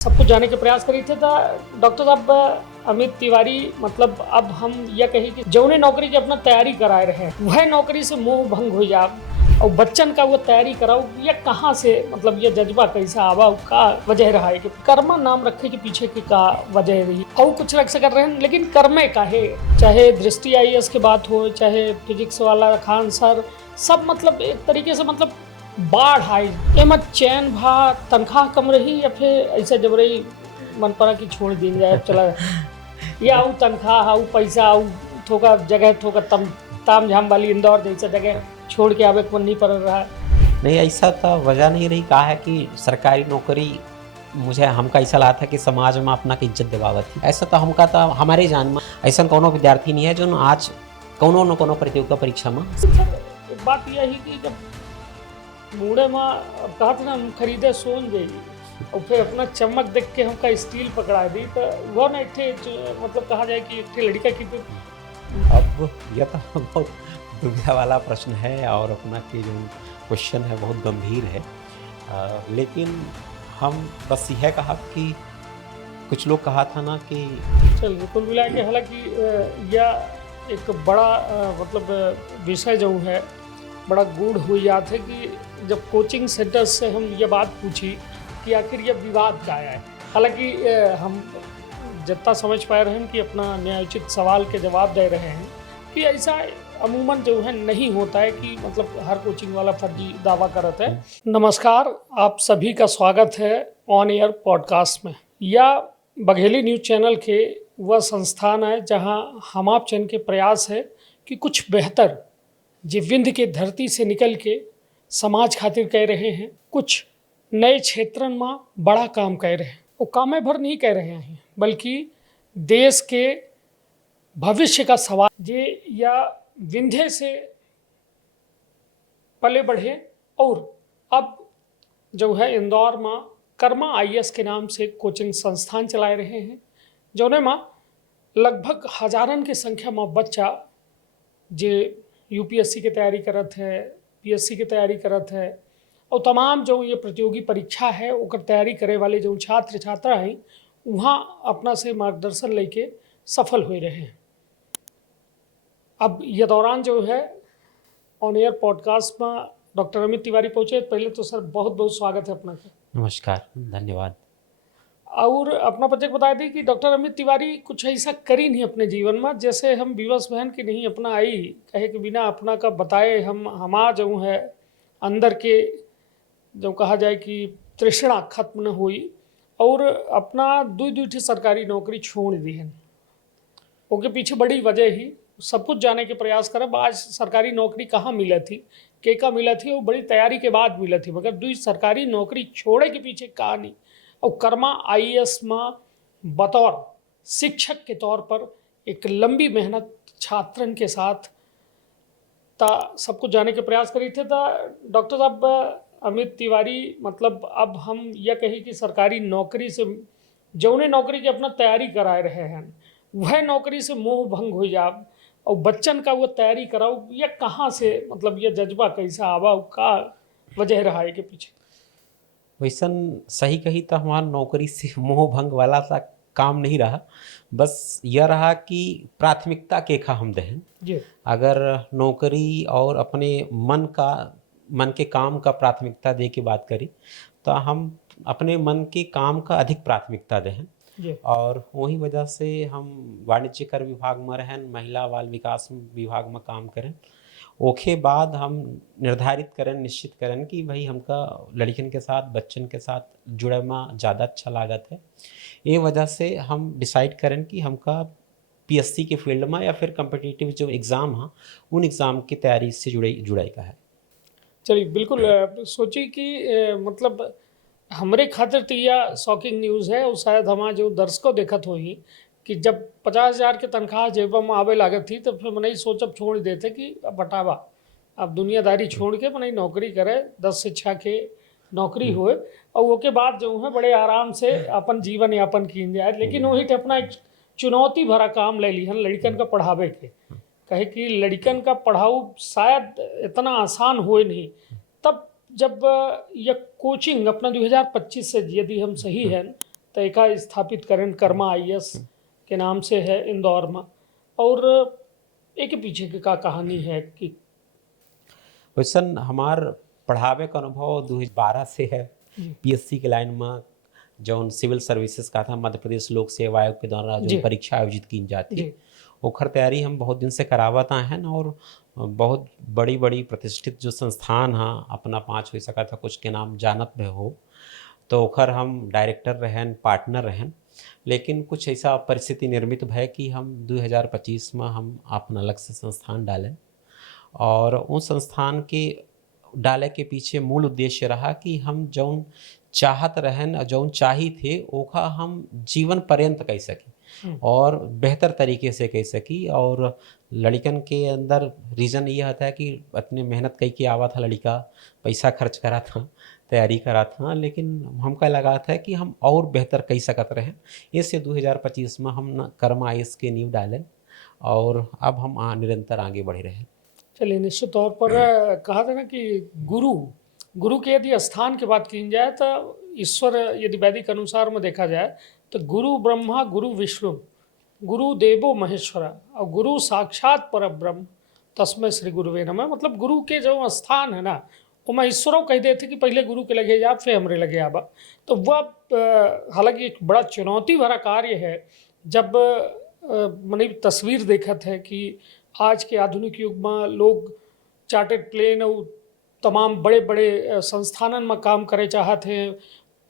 सब कुछ जाने के प्रयास करी थे तो डॉक्टर साहब अमित तिवारी मतलब अब हम यह कही कि जौने नौकरी की अपना तैयारी कराए रहे हैं वह नौकरी से मोह भंग हो जा और बच्चन का वो तैयारी कराओ ये कहाँ से मतलब ये जज्बा कैसा आवा का वजह रहा है कि कर्मा नाम रखे के पीछे की का वजह रही और कुछ लग से कर रहे हैं लेकिन कर्मे का है। चाहे दृष्टि आईएएस की बात हो चाहे फिजिक्स वाला खान सर सब मतलब एक तरीके से मतलब बाढ़ आई एम चैन भा तनख्वाह कम रही या फिर ऐसा जब रही मन पड़ा कि छोड़ दी जाए चला या आऊ तनख्वाह आऊ पैसा आऊ थोका जगह थोका ताम झाम वाली इंदौर जैसा जगह छोड़ के आवे मन नहीं पड़ रहा है। नहीं ऐसा तो वजह नहीं रही कहा है कि सरकारी नौकरी मुझे हमका ऐसा लगा था कि समाज में अपना की इज्जत दिलावत थी। ऐसा तो हमका तो हमारे जान में ऐसा कोनो विद्यार्थी नहीं है जो आज कोनो न कोनो प्रतियोगिता परीक्षा में। एक बात यह है कि जब मुड़े में कहा था ना हम खरीदे सोन जाइए और फिर अपना चमक देख के हमका स्टील पकड़ा दी तो वो ना एक मतलब कहा जाए कि एक लड़का की अब यह तो बहुत दुविधा वाला प्रश्न है और अपना की जो क्वेश्चन है बहुत गंभीर है। लेकिन हम बस यह कहा कि कुछ लोग कहा था ना कि चलिए कुल मिला के हालांकि यह एक बड़ा मतलब विषय जो है बड़ा गूढ़ हुई याद है कि जब कोचिंग सेंटर से हम ये बात पूछी कि आखिर यह विवाद क्या है। हालांकि हम जितना समझ पाए रहे हैं कि अपना न्यायोचित सवाल के जवाब दे रहे हैं कि ऐसा अमूमन जो है नहीं होता है कि मतलब हर कोचिंग वाला फर्जी दावा करता है। नमस्कार, आप सभी का स्वागत है ऑन एयर पॉडकास्ट में। या बघेली न्यूज़ चैनल के वह संस्थान है जहां हम आप चैन के प्रयास है कि कुछ बेहतर जो विंध्य के धरती से निकल के समाज खातिर कह रहे हैं, कुछ नए क्षेत्रन में बड़ा काम कह रहे हैं। वो कामे भर नहीं कह रहे हैं बल्कि देश के भविष्य का सवाल जे या विंध्य से पले बढ़े और अब जो है इंदौर में कर्मा आईएएस के नाम से कोचिंग संस्थान चलाए रहे हैं जौने में लगभग हजारन की संख्या में बच्चा जे यूपीएससी की तैयारी करत है, पीएससी की तैयारी करत है और तमाम जो ये प्रतियोगी परीक्षा है ओकर तैयारी करे वाले जो छात्र छात्रा हैं वहाँ अपना से मार्गदर्शन लेके सफल हुए रहे हैं। अब यह दौरान जो है ऑन एयर पॉडकास्ट में डॉक्टर अमित तिवारी पहुँचे। पहले तो सर बहुत बहुत स्वागत है अपना का। नमस्कार, धन्यवाद। और अपना परिचय बता दी कि डॉक्टर अमित तिवारी कुछ ऐसा करी नहीं अपने जीवन में जैसे हम विवश बहन की नहीं अपना आई कहे कि बिना अपना का बताए हम हमारा जो है अंदर के जो कहा जाए कि तृष्णा खत्म न हुई और अपना दुई सरकारी नौकरी छोड़ दी है। उसके पीछे बड़ी वजह ही सब कुछ जाने के प्रयास करब आज सरकारी नौकरी कहाँ मिला थी का मिला थी और बड़ी तैयारी के बाद मिला थी मगर दुई सरकारी नौकरी छोड़े के पीछे कहानी और कर्मा आईएएस में बतौर शिक्षक के तौर पर एक लंबी मेहनत छात्रन के साथ सब कुछ जाने के प्रयास करी थे। डॉक्टर साहब अमित तिवारी मतलब अब हम यह कही कि सरकारी नौकरी से जौने नौकरी की अपना तैयारी कराए रहे हैं वह नौकरी से मोह भंग हो जा और बच्चन का वो तैयारी कराओ ये कहाँ से मतलब ये जज्बा कैसा आवा का वजह रहा है के पीछे। वैसन सही कही तो हमारा नौकरी से मोह भंग वाला सा काम नहीं रहा, बस यह रहा कि प्राथमिकता के खा हम दहन जी। अगर नौकरी और अपने मन के काम का प्राथमिकता दे के बात करी तो हम अपने मन के काम का अधिक प्राथमिकता दें और वही वजह से हम वाणिज्य कर विभाग में रहें, महिला बाल विकास विभाग में काम करें। ओके बाद हम निर्धारित करें निश्चित करें कि भाई हमका लड़कियन के साथ बच्चन के साथ जुड़े में ज़्यादा अच्छा लागत है। ये वजह से हम डिसाइड करें कि हमका पीएससी के फील्ड में या फिर कम्पिटिटिव जो एग्ज़ाम है उन एग्ज़ाम की तैयारी से जुड़ाई का है। चलिए बिल्कुल सोची कि मतलब हमरे खातिर तो यह शॉकिंग न्यूज़ है और शायद हमारा जो दर्शकों देखत हो ही कि जब 50,000 की तनख्वाह जेब में आवे लागत थी तो फिर मैंने सोचब छोड़ देते कि अब बटावा अब दुनियादारी छोड़ के मैंने नौकरी करे 10 से 6 के नौकरी होए और वो के बाद जो है बड़े आराम से अपन जीवन यापन की जाए। लेकिन वही तो अपना एक चुनौती भरा काम ले ली हन लड़कन का पढ़ावे के कहे कि लड़कन का पढ़ाऊ शायद इतना आसान होए नहीं। तब जब यह कोचिंग अपना 2025 से यदि हम सही हैं तयका स्थापित करें कर्मा IAS के नाम से है इंदौर में, और एक पीछे के का कहानी है कि वैसन हमार पढ़ावे का अनुभव 2012 से है। PSC के लाइन में जौन सिविल सर्विसेज का था, मध्य प्रदेश लोक सेवा आयोग के द्वारा जो परीक्षा आयोजित की जाती, ओखर तैयारी हम बहुत दिन से करावत आए हैं। और बहुत बड़ी बड़ी प्रतिष्ठित जो संस्थान हाँ अपना 5 हो सका था कुछ के नाम जानत में हो, तो ओखर हम डायरेक्टर रहन, पार्टनर रहन। लेकिन कुछ ऐसा परिस्थिति निर्मित भय कि हम 2025 में हम अपना अलग से संस्थान डालें, और उस संस्थान के डाले के पीछे मूल उद्देश्य रहा कि हम जौन चाहत रहन और जौन चाही थे ओका हम जीवन पर्यंत कह सकी और बेहतर तरीके से कह सकी। और लड़कन के अंदर रीज़न ये होता है कि इतने मेहनत कई के आवा था, लड़का पैसा खर्च करा था, तैयारी करा था, लेकिन हमका लगा था कि हम और बेहतर कह सकत रहे। इससे 2025 में हम कर्मा IAS के नींव डालें और अब हम निरंतर आगे बढ़े रहे। चलिए, निश्चित तौर पर कहा था ना कि गुरु के यदि स्थान की बात की जाए तो ईश्वर यदि वैदिक अनुसार में देखा जाए तो गुरु ब्रह्मा गुरु विष्णु गुरु देवो महेश्वरा और गुरु साक्षात पर ब्रह्म तस्मै श्री गुरुवे नमः। मतलब गुरु के जो स्थान है ना वो मैं ईश्वरों कह देते कि पहले गुरु के लगे जा फिर हमरे लगे आबा। तो वह हालांकि एक बड़ा चुनौती भरा कार्य है जब मैंने तस्वीर देखा था कि आज के आधुनिक युग में लोग चार्टर्ड प्लेन और तमाम बड़े बड़े संस्थानन में काम करे चाहते हैं,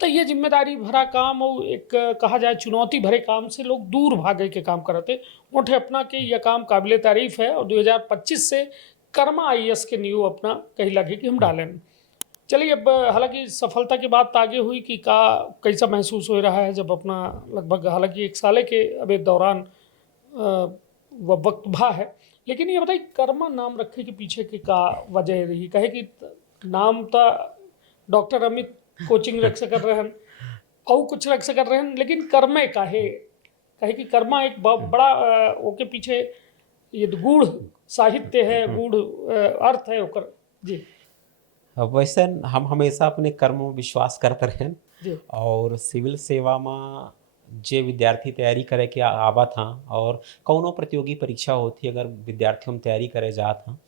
तो ये जिम्मेदारी भरा काम और एक कहा जाए चुनौती भरे काम से लोग दूर भागे के काम करते उठे अपना के यह काम काबिल तारीफ है। और 2025 से कर्मा IAS के नींव अपना कहीं लगे कि हम डालें। चलिए, अब हालांकि सफलता की बात आगे हुई कि कैसा महसूस हो रहा है जब अपना लगभग हालांकि 1 साल के अभी दौरान वह वक्त भा है, लेकिन ये बताइए कर्मा नाम रखे के पीछे की का वजह रही? कहे कि नाम तो डॉक्टर अमित कोचिंग रख सकते रहन और कुछ रख सकते रहन, लेकिन कर्मे कहे कि कर्मा एक बड़ा ओके पीछे ये गूढ़ साहित्य है, गूढ़ अर्थ है ओकर। जी, वैसे हम हमेशा अपने कर्म में विश्वास करते रहें और सिविल सेवा में जे विद्यार्थी तैयारी करे के आवा था और कौनो प्रतियोगी परीक्षा होती अगर विद्यार्थी हम तैयारी करे जात हैं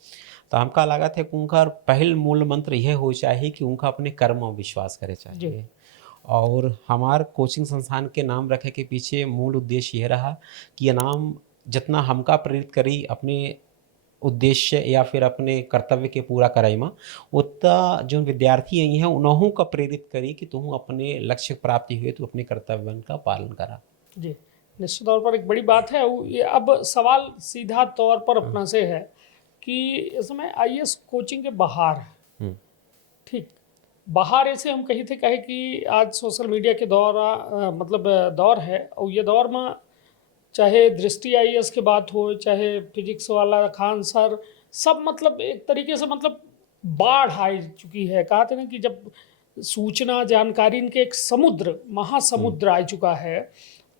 तो हमका लगा था कि उनका पहल मूल मंत्र यह हो चाहिए कि उनका अपने कर्म में विश्वास करे चाहिए। और हमार कोचिंग संस्थान के नाम रखे के पीछे मूल उद्देश्य यह रहा कि ये नाम जितना हमका प्रेरित करी अपने उद्देश्य या फिर अपने कर्तव्य के पूरा कराई में, उतना जो विद्यार्थी आई हैं उन्हों का प्रेरित करी कि तुम अपने लक्ष्य प्राप्ति हुए तो अपने कर्तव्य का पालन करा। जी, निश्चित तौर पर एक बड़ी बात है। ये अब सवाल सीधा तौर पर अपना से है कि इसमें IAS कोचिंग के बाहर है, ठीक बाहर ऐसे हम कहे कि आज सोशल मीडिया के दौर है और ये दौर में चाहे दृष्टि IAS की बात हो, चाहे फिजिक्स वाला खान सर, सब मतलब एक तरीके से मतलब बाढ़ आ चुकी है। कहा था ना कि जब सूचना जानकारी इनके एक समुद्र महासमुद्र आ चुका है,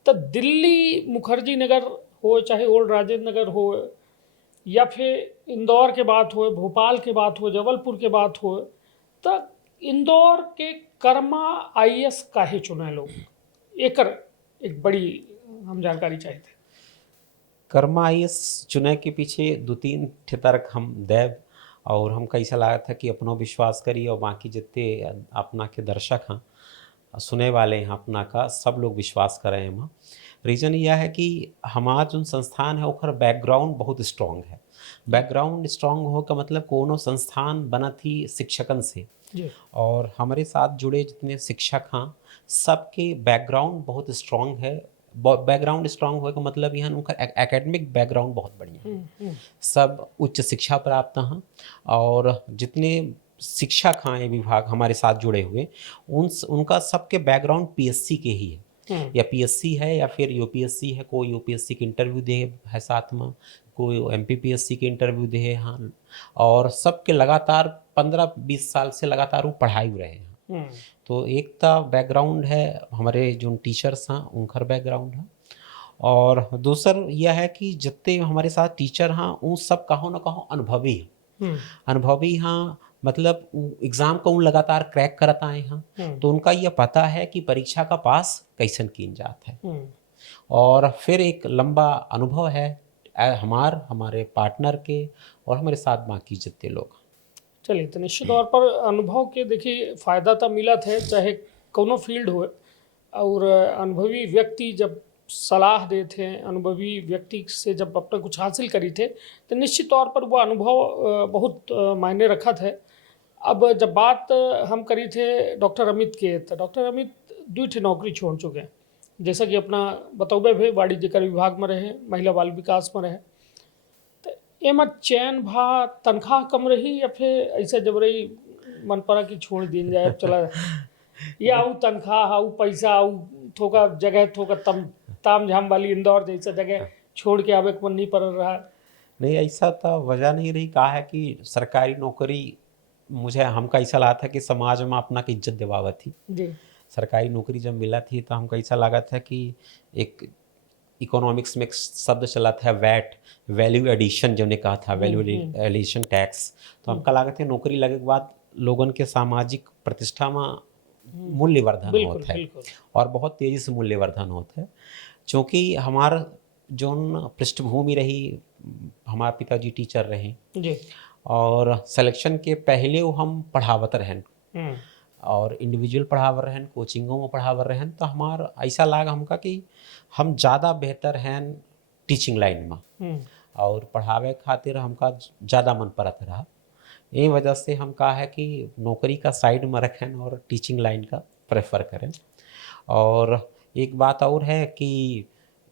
तो दिल्ली मुखर्जी नगर हो, चाहे ओल्ड राजेंद्र नगर हो, या फिर इंदौर के बात हो, भोपाल के बात हो, जबलपुर के बात हो, तो इंदौर के कर्मा IAS काहे चुने लोग? एक बड़ी हम जानकारी चाहते। कर्मा IAS चुने के पीछे 2-3 तर्क हम देव और हम कैसा लगा था कि अपना विश्वास करिए और बाकी जितने अपना के दर्शक हैं सुने वाले हैं अपना का सब लोग विश्वास करें हैं। रीज़न यह है कि हमारा जो संस्थान है उसका बैकग्राउंड बहुत स्ट्रॉन्ग है। बैकग्राउंड स्ट्रॉन्ग हो का मतलब कोनो संस्थान बना थी शिक्षकन से, और हमारे साथ जुड़े जितने शिक्षक हैं सबके बैकग्राउंड बहुत स्ट्रॉन्ग है। बैकग्राउंड स्ट्रॉन्ग होने का मतलब यहाँ उनका एकेडमिक बैकग्राउंड बहुत बढ़िया है, सब उच्च शिक्षा प्राप्त हैं और जितने शिक्षक हैं विभाग हमारे साथ जुड़े हुए उनका सबके बैकग्राउंड PSC के ही है, या PSC है या फिर UPSC है, कोई UPSC के इंटरव्यू दे है साथ में, कोई MPPSC के इंटरव्यू दे है। हाँ, और सबके लगातार 15-20 साल से लगातार वो पढ़ाई रहे हैं। तो एक तो बैकग्राउंड है हमारे जो टीचर्स हैं उनका बैकग्राउंड है, और दूसर यह है कि जितने हमारे साथ टीचर हैं वो सब कहो ना कहो अनुभवी हैं। अनुभवी हाँ, मतलब एग्ज़ाम को उन लगातार क्रैक करत आए हैं, तो उनका ये पता है कि परीक्षा का पास कैसन कीन जात है। और फिर एक लंबा अनुभव है हमारे पार्टनर के और हमारे साथ बाकी जितने लोग। चलिए, तो निश्चित तौर पर अनुभव के देखिए फ़ायदा तो मिलत है, चाहे कोनो फील्ड हो। और अनुभवी व्यक्ति जब सलाह देते हैं, अनुभवी व्यक्ति से जब अपना कुछ हासिल करी थे, तो निश्चित तौर पर वो अनुभव बहुत मायने रखत है। अब जब बात हम करी थे डॉक्टर अमित के, तो डॉक्टर अमित 2 ठे नौकरी छोड़ चुके हैं। जैसा कि अपना बतौबे भी वाणिज्य कर विभाग में रहे, महिला बाल विकास में रहे, तो एमा चैन भा तनख्वाह कम रही या फिर ऐसे जब रही मन पड़ा कि छोड़ दिया जाए, अब चला या आऊ तनख्वाह आऊ पैसा आऊ थोका जगह थोका ताम झाम वाली इंदौर जैसा जगह छोड़ के आवे के मन नहीं पड़ रहा। नहीं, ऐसा तो वजह नहीं रही। कहा है कि सरकारी नौकरी मुझे हमका ऐसा लगा था कि समाज में अपना की इज्जत दिवावत थी। जी सरकारी नौकरी जब मिला थी तो हमको ऐसा लगा था कि एक इकोनॉमिक्स में एक शब्द चला था वैट, वैल्यू एडिशन, जो ने कहा था वैल्यू एडिशन टैक्स। तो हमका लगा था नौकरी लगे के बाद लोगन के सामाजिक प्रतिष्ठा में मूल्यवर्धन होता है और बहुत तेज़ी से मूल्यवर्धन होता है। क्योंकि हमार जोन पृष्ठभूमि रही, हमारे पिताजी टीचर रहे जी और सिलेक्शन के पहले वो हम पढ़ावत रहन और इंडिविजुअल पढ़ावर रहन, कोचिंगों में पढ़ावर रहन। तो हमार ऐसा लाग हमका कि हम ज़्यादा बेहतर हैं टीचिंग लाइन में और पढ़ावे खातिर हमका ज़्यादा मन पड़त रहा। यही वजह से हम कहा है कि नौकरी का साइड में रखें और टीचिंग लाइन का प्रेफर करें। और एक बात और है कि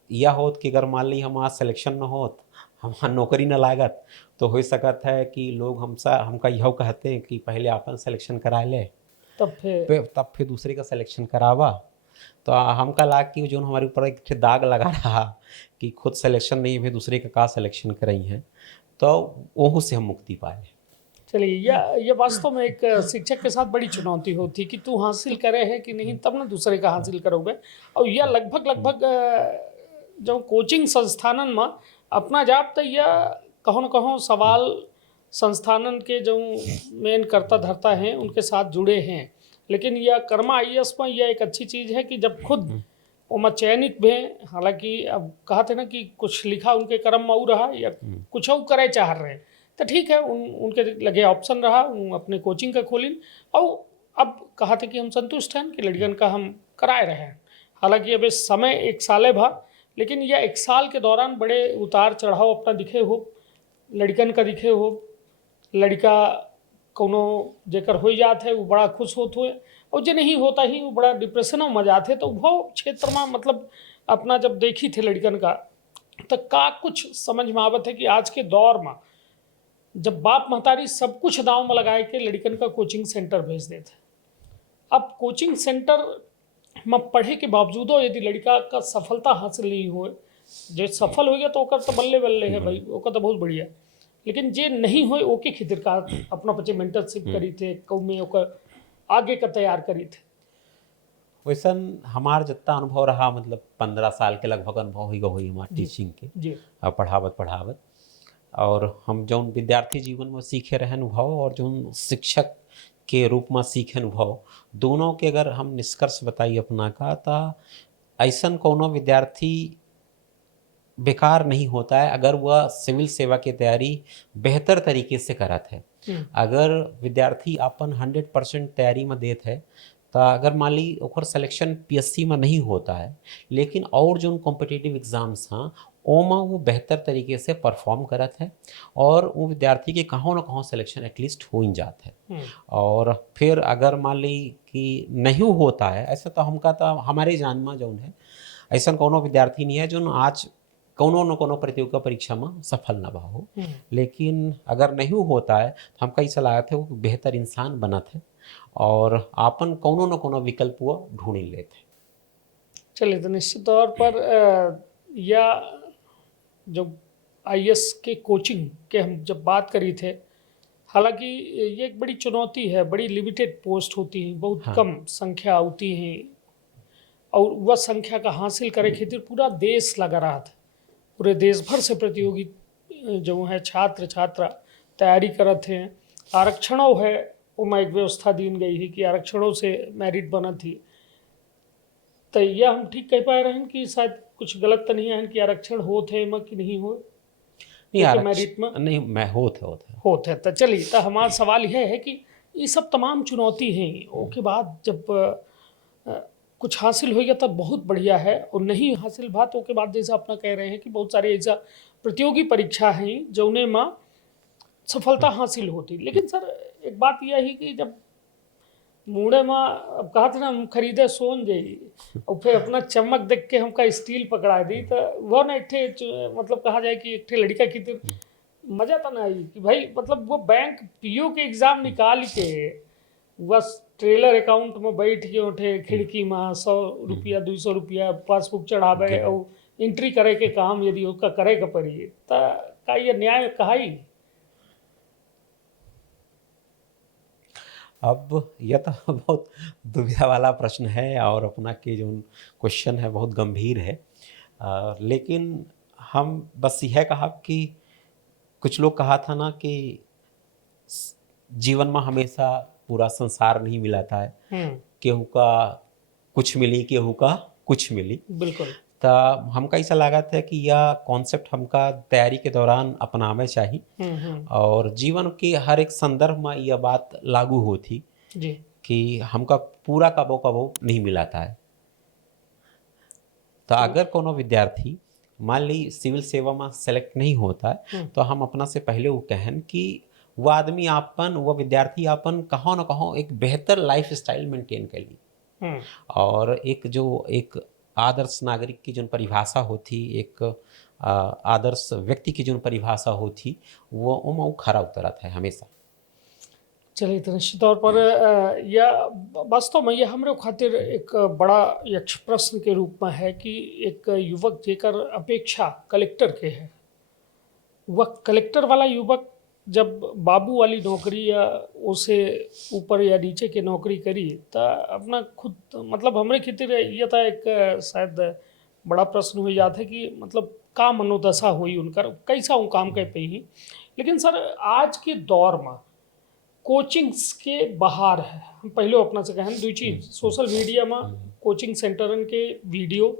यह होत कि अगर मान ली हमारा सिलेक्शन न होत, हमारा नौकरी न लागत, तो हो सकता है कि लोग हमका यह कहते हैं कि पहले अपन सिलेक्शन करा ले तब फिर दूसरे का सिलेक्शन करावा। तो हमका लाग कि जो हमारे ऊपर एक दाग लगा रहा कि खुद सिलेक्शन नहीं है, दूसरे का सिलेक्शन कराई है, तो वह से हम मुक्ति पाए। चलिए, यह वास्तव में एक शिक्षक के साथ बड़ी चुनौती होती कि तू हासिल करे है कि नहीं, तब ना दूसरे का हासिल करोगे। और यह लगभग जो कोचिंग संस्थानन में अपना जाप तो यह कहो न कहो सवाल संस्थानन के जो मेन कर्ता धर्ता हैं उनके साथ जुड़े हैं। लेकिन यह कर्मा IAS में यह एक अच्छी चीज़ है कि जब खुद वो चयनित भी, हालांकि अब कहा थे ना कि कुछ लिखा उनके कर्म में रहा या कुछ और करे चाह रहे हैं, तो ठीक है, उनके लगे ऑप्शन रहा, अपने कोचिंग का खोलिन। और अब कहा था कि हम संतुष्ट हैं कि लड़कियन का हम कराए रहे हैं। हालांकि अब इस समय 1 साल भर, लेकिन यह 1 साल के दौरान बड़े उतार चढ़ाव अपना दिखे हो, लड़कन का दिखे हो। लड़का कोनो जेकर हो जात है वो बड़ा खुश होत हुए, और जो नहीं होता ही वो बड़ा डिप्रेशन में जाते। तो वो क्षेत्र में मतलब अपना जब देखी थे लड़कन का, तो का कुछ समझ में आवत है कि आज के दौर में जब बाप महतारी सब कुछ दांव में लगाए के लड़कन का कोचिंग सेंटर भेज देते, अब कोचिंग सेंटर में पढ़े के बावजूदो यदि लड़का का सफलता हासिल नहीं हो, जो सफल हो गया तो ओकर तो बल्ले बल्ले है भाई, ओकर तो बहुत बढ़िया। लेकिन जे नहीं हो ओके खितिर का अपना बच्चे मेंटरशिप करी थे, कौ में ओकर आगे का तैयार करी थे। वैसन हमार जितना अनुभव रहा, मतलब 15 साल के लगभग अनुभव ही हमारे टीचिंग के जी पढ़ावत। और हम जो विद्यार्थी जीवन में सीखे रहे अनुभव और जो शिक्षक के रूप में सीखे अनुभव, दोनों के अगर हम निष्कर्ष बताइए अपना का, तो ऐसा कोनो विद्यार्थी बेकार नहीं होता है अगर वह सिविल सेवा की तैयारी बेहतर तरीके से करत है। अगर विद्यार्थी अपन 100% तैयारी में देते है, तो अगर मान ली ओकर सिलेक्शन PSC में नहीं होता है, लेकिन और जो कॉम्पिटिटिव एग्जाम्स हैं ओमा वो बेहतर तरीके से परफॉर्म करत है और वो विद्यार्थी के कहों ना कहों सिलेक्शन एटलीस्ट हो ही जाता है। और फिर अगर मान ली कि नहीं होता है ऐसा, तो हमका तो हमारे जान में जो है ऐसा कोनो विद्यार्थी नहीं है जो आज कोनो न कोनो प्रतियोगिता परीक्षा में सफल न हो। लेकिन अगर नहीं होता है तो हमका ऐसा लागत है वो बेहतर इंसान बनत है और आपन कोनो न कोनो विकल्प वो ढूंढ लेते। चलिए, तो निश्चित तौर पर या जो IAS के कोचिंग के हम जब बात करी थे, हालांकि ये एक बड़ी चुनौती है, बड़ी लिमिटेड पोस्ट होती हैं, बहुत कम संख्या होती हैं, और वह संख्या का हासिल करे खातिर पूरा देश लगा रहा था। पूरे देश भर से प्रतियोगी जो है छात्र छात्रा तैयारी करते हैं। आरक्षणों है उमा एक व्यवस्था दीन गई है कि आरक्षणों से मेरिट बना थी, तो यह हम ठीक कह पा रहे हैं कि शायद कुछ गलत तो नहीं है कि आरक्षण होत है कि नहीं हो नहीं एक मेरिट में नहीं, मैं होत होते। तो चलिए, तो हमारा सवाल यह है कि ये सब तमाम चुनौती हैं, उसके बाद जब कुछ हासिल हो गया तब बहुत बढ़िया है, और नहीं हासिल बात के बाद जैसा अपना कह रहे हैं कि बहुत सारे ऐसा प्रतियोगी परीक्षा हैं जौने में सफलता हासिल होती। लेकिन सर एक बात यह है कि जब मुड़े में अब कहा था ना हम खरीदे सोन जाई और फिर अपना चमक देख के हमका स्टील पकड़ा दी, तो वह ना एक मतलब कहा जाए कि एक लड़का की तो मजा तो ना आई कि भाई मतलब वो बैंक पीओ के एग्जाम निकाल के बस ट्रेलर अकाउंट में बैठ के उठे खिड़की में 100 रुपया 200 रुपया पासबुक चढ़ावे और एंट्री करे के काम यदि उसका करे के पड़ी, तो का ये न्याय कहा ही। अब यह तो बहुत दुविधा वाला प्रश्न है और अपना के जो क्वेश्चन है बहुत गंभीर है। लेकिन हम बस यह कहा कि कुछ लोग कहा था ना कि जीवन में हमेशा पूरा संसार नहीं मिलाता है, केहू का कुछ मिली केहू का कुछ मिली। बिल्कुल। तो हमका ऐसा लगा था कि यह कॉन्सेप्ट हमका तैयारी के दौरान अपनावे चाहिए और जीवन के हर एक संदर्भ में यह बात लागू होती जी कि हमका पूरा कबो कबो नहीं मिलाता है। तो अगर कोनो विद्यार्थी मान ली सिविल सेवा में सेलेक्ट नहीं होता है तो हम अपना से पहले वो कहन कि वह आदमी आपन वह विद्यार्थी आपन कहाँ न कहाँ एक बेहतर लाइफ स्टाइल मेंटेन कर ली और एक जो एक आदर्श नागरिक की जो परिभाषा होती, एक आदर्श व्यक्ति की जो परिभाषा होती, वो खरा उतरत है हमेशा। चलिए, तो निश्चित तौर पर यह वास्तव में यह हमारे खातिर एक बड़ा यक्ष प्रश्न के रूप में है कि एक युवक जेकर अपेक्षा कलेक्टर के है, वह कलेक्टर वाला युवक जब बाबू वाली नौकरी या उसे ऊपर या नीचे की नौकरी करी तो अपना खुद मतलब हमारे खातिर यह था एक शायद बड़ा प्रश्न हो जाता है कि मतलब का मनोदशा हुई उनकर कैसा वो काम कर पाई। लेकिन सर आज के दौर में कोचिंग्स के बाहर है, हम पहले अपना से कहें दो चीज सोशल मीडिया में कोचिंग सेंटरन के वीडियो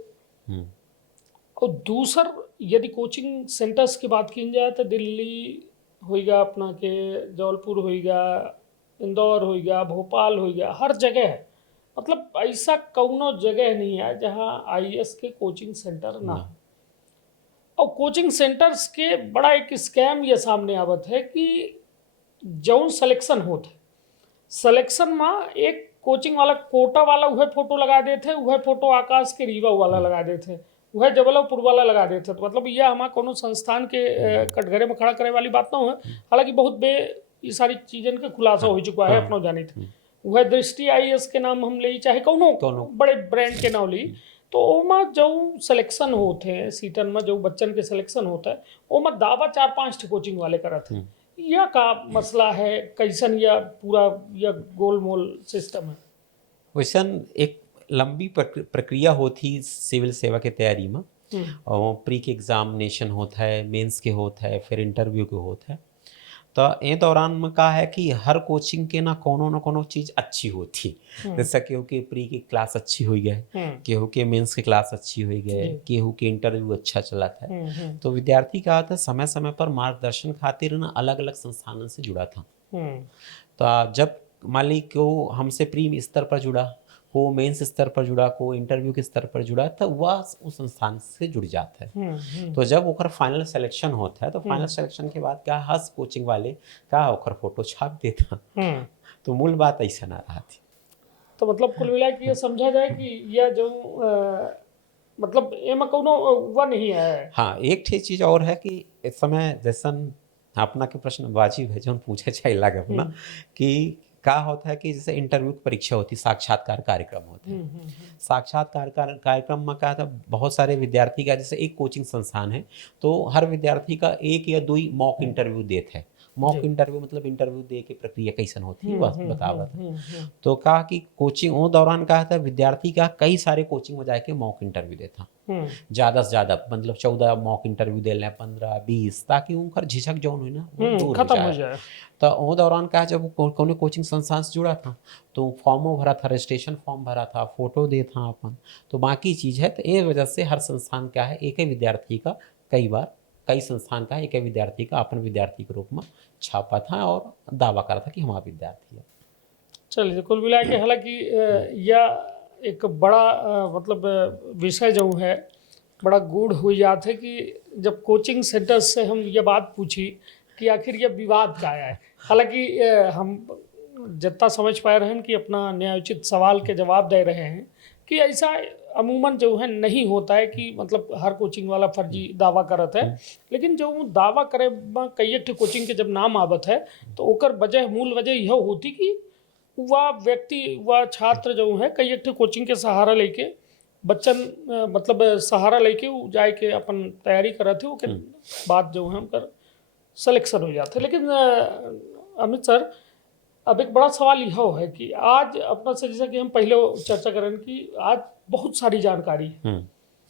और दूसर यदि कोचिंग सेंटर्स की बात की जाए तो दिल्ली होएगा, अपना के जबलपुर होएगा, इंदौर होएगा, भोपाल होएगा, हर जगह है। मतलब ऐसा कौनो जगह नहीं है जहां आईएएस के कोचिंग सेंटर ना हो। और कोचिंग सेंटर्स के बड़ा एक स्कैम ये सामने आवत है कि जौन सिलेक्शन होते सिलेक्शन में एक कोचिंग वाला कोटा वाला वह फोटो लगा देते, वह फोटो आकाश के रीवा वाला लगा देते, वह जबलपुर वाला लगा देते। तो मतलब यह हमारा कोनो संस्थान के कटघरे में खड़ा करे वाली बात ना है। हालांकि बहुत ये सारी चीज़न का खुलासा हो चुका है अपना जानी थे। वह दृष्टि आईएएस के नाम हम ले चाहे कौनो बड़े ब्रांड के नाम ली, तो ओमा जो सिलेक्शन होते हैं सीटन में जो बच्चन के सिलेक्शन होता है ओमा दावा 4-5 कोचिंग वाले करते हैं। यह का मसला है कैसन या पूरा या गोलमोल सिस्टम है? वैसन एक लंबी प्रक्रिया होती सिविल सेवा के तैयारी में और प्री के एग्जामिनेशन होता है, मेंस के होता है, फिर इंटरव्यू के होता है। तो ये दौरान में कहा है कि हर कोचिंग के ना कोनो चीज़ अच्छी होती, जैसा केहू के प्री की क्लास अच्छी हुई गए, केहू के मेंस की क्लास अच्छी हुई गए, केहू के इंटरव्यू अच्छा चला था। तो विद्यार्थी का था समय समय पर मार्गदर्शन खातिर ना अलग अलग संस्थानों से जुड़ा था। तो जब मान ली को हमसे प्री स्तर पर जुड़ा, को मेंस स्तर पर जुड़ा, को इंटरव्यू के स्तर पर जुड़ा, तो वह उस संस्थान से जुड़ जाता है। तो जब ओकर फाइनल सिलेक्शन होता है तो फाइनल सिलेक्शन के बाद क्या हस कोचिंग वाले का ओकर फोटो छाप देता। तो मूल बात ऐसा ना रहा थी। तो मतलब कुल मिला के ये समझा जाए कि यह जो मतलब एमा कोनो वह नहीं है। हाँ, एक चीज और है कि इस समय जैसन अपना के प्रश्न वाजिब है जो पूछे चाहिए लगे अपना कि क्या होता है कि जैसे इंटरव्यू की परीक्षा होती, साक्षात्कार कार्यक्रम होते हैं। साक्षात्कार कार्यक्रम में क्या था, बहुत सारे विद्यार्थी का जैसे एक कोचिंग संस्थान है तो हर विद्यार्थी का 1 या 2 मॉक इंटरव्यू देते हैं मॉक इंटरव्यू मतलब इंटरव्यू दे के प्रक्रिया कैसन होती है बस बतावा था। तो कहा कि कोचिंग वो दौरान कहा था विद्यार्थी का कई सारे कोचिंग में जाके मॉक इंटरव्यू देता, ज़्यादा से ज़्यादा मतलब 14 मॉक इंटरव्यू दे लें 15-20, ताकि उनका झिझक जो हुई ना वो दूर खत्म हो हो जाए। जाए। तो वो दौरान कहा जब वो कौन कोचिंग संस्थान से जुड़ा था तो फॉर्मो भरा था, रजिस्ट्रेशन फॉर्म भरा था, फोटो दे था अपन, तो बाकी चीज़ है। तो ये वजह से हर संस्थान क्या है एक ही विद्यार्थी का कई संस्थान का एक ही विद्यार्थी का अपन विद्यार्थी के रूप में छापा था और दावा करा था कि हमारा विद्यार्थी है। चलिए, कुल मिला के हालांकि यह एक बड़ा मतलब विषय जो है बड़ा गूढ़ हुई जात है कि जब कोचिंग सेंटर से हम ये बात पूछी कि आखिर ये विवाद का है। हालांकि हम जितना समझ पाए रहे हैं कि अपना न्यायोचित सवाल के जवाब दे रहे हैं कि ऐसा अमूमन जो है नहीं होता है कि मतलब हर कोचिंग वाला फर्जी दावा करत है, लेकिन जो वो दावा करे कई एक कोचिंग के जब नाम आवत है तो ओकर वजह मूल वजह यह होती कि वह व्यक्ति वह छात्र जो है कई एक कोचिंग के सहारा लेके बच्चन मतलब सहारा लेके वो जाए के अपन तैयारी करत थे, वो के बाद जो है उनकर सिलेक्शन हो जाते। लेकिन अमित सर, अब एक बड़ा सवाल यह है कि आज अपना से जैसा कि हम पहले चर्चा करें कि आज बहुत सारी जानकारी है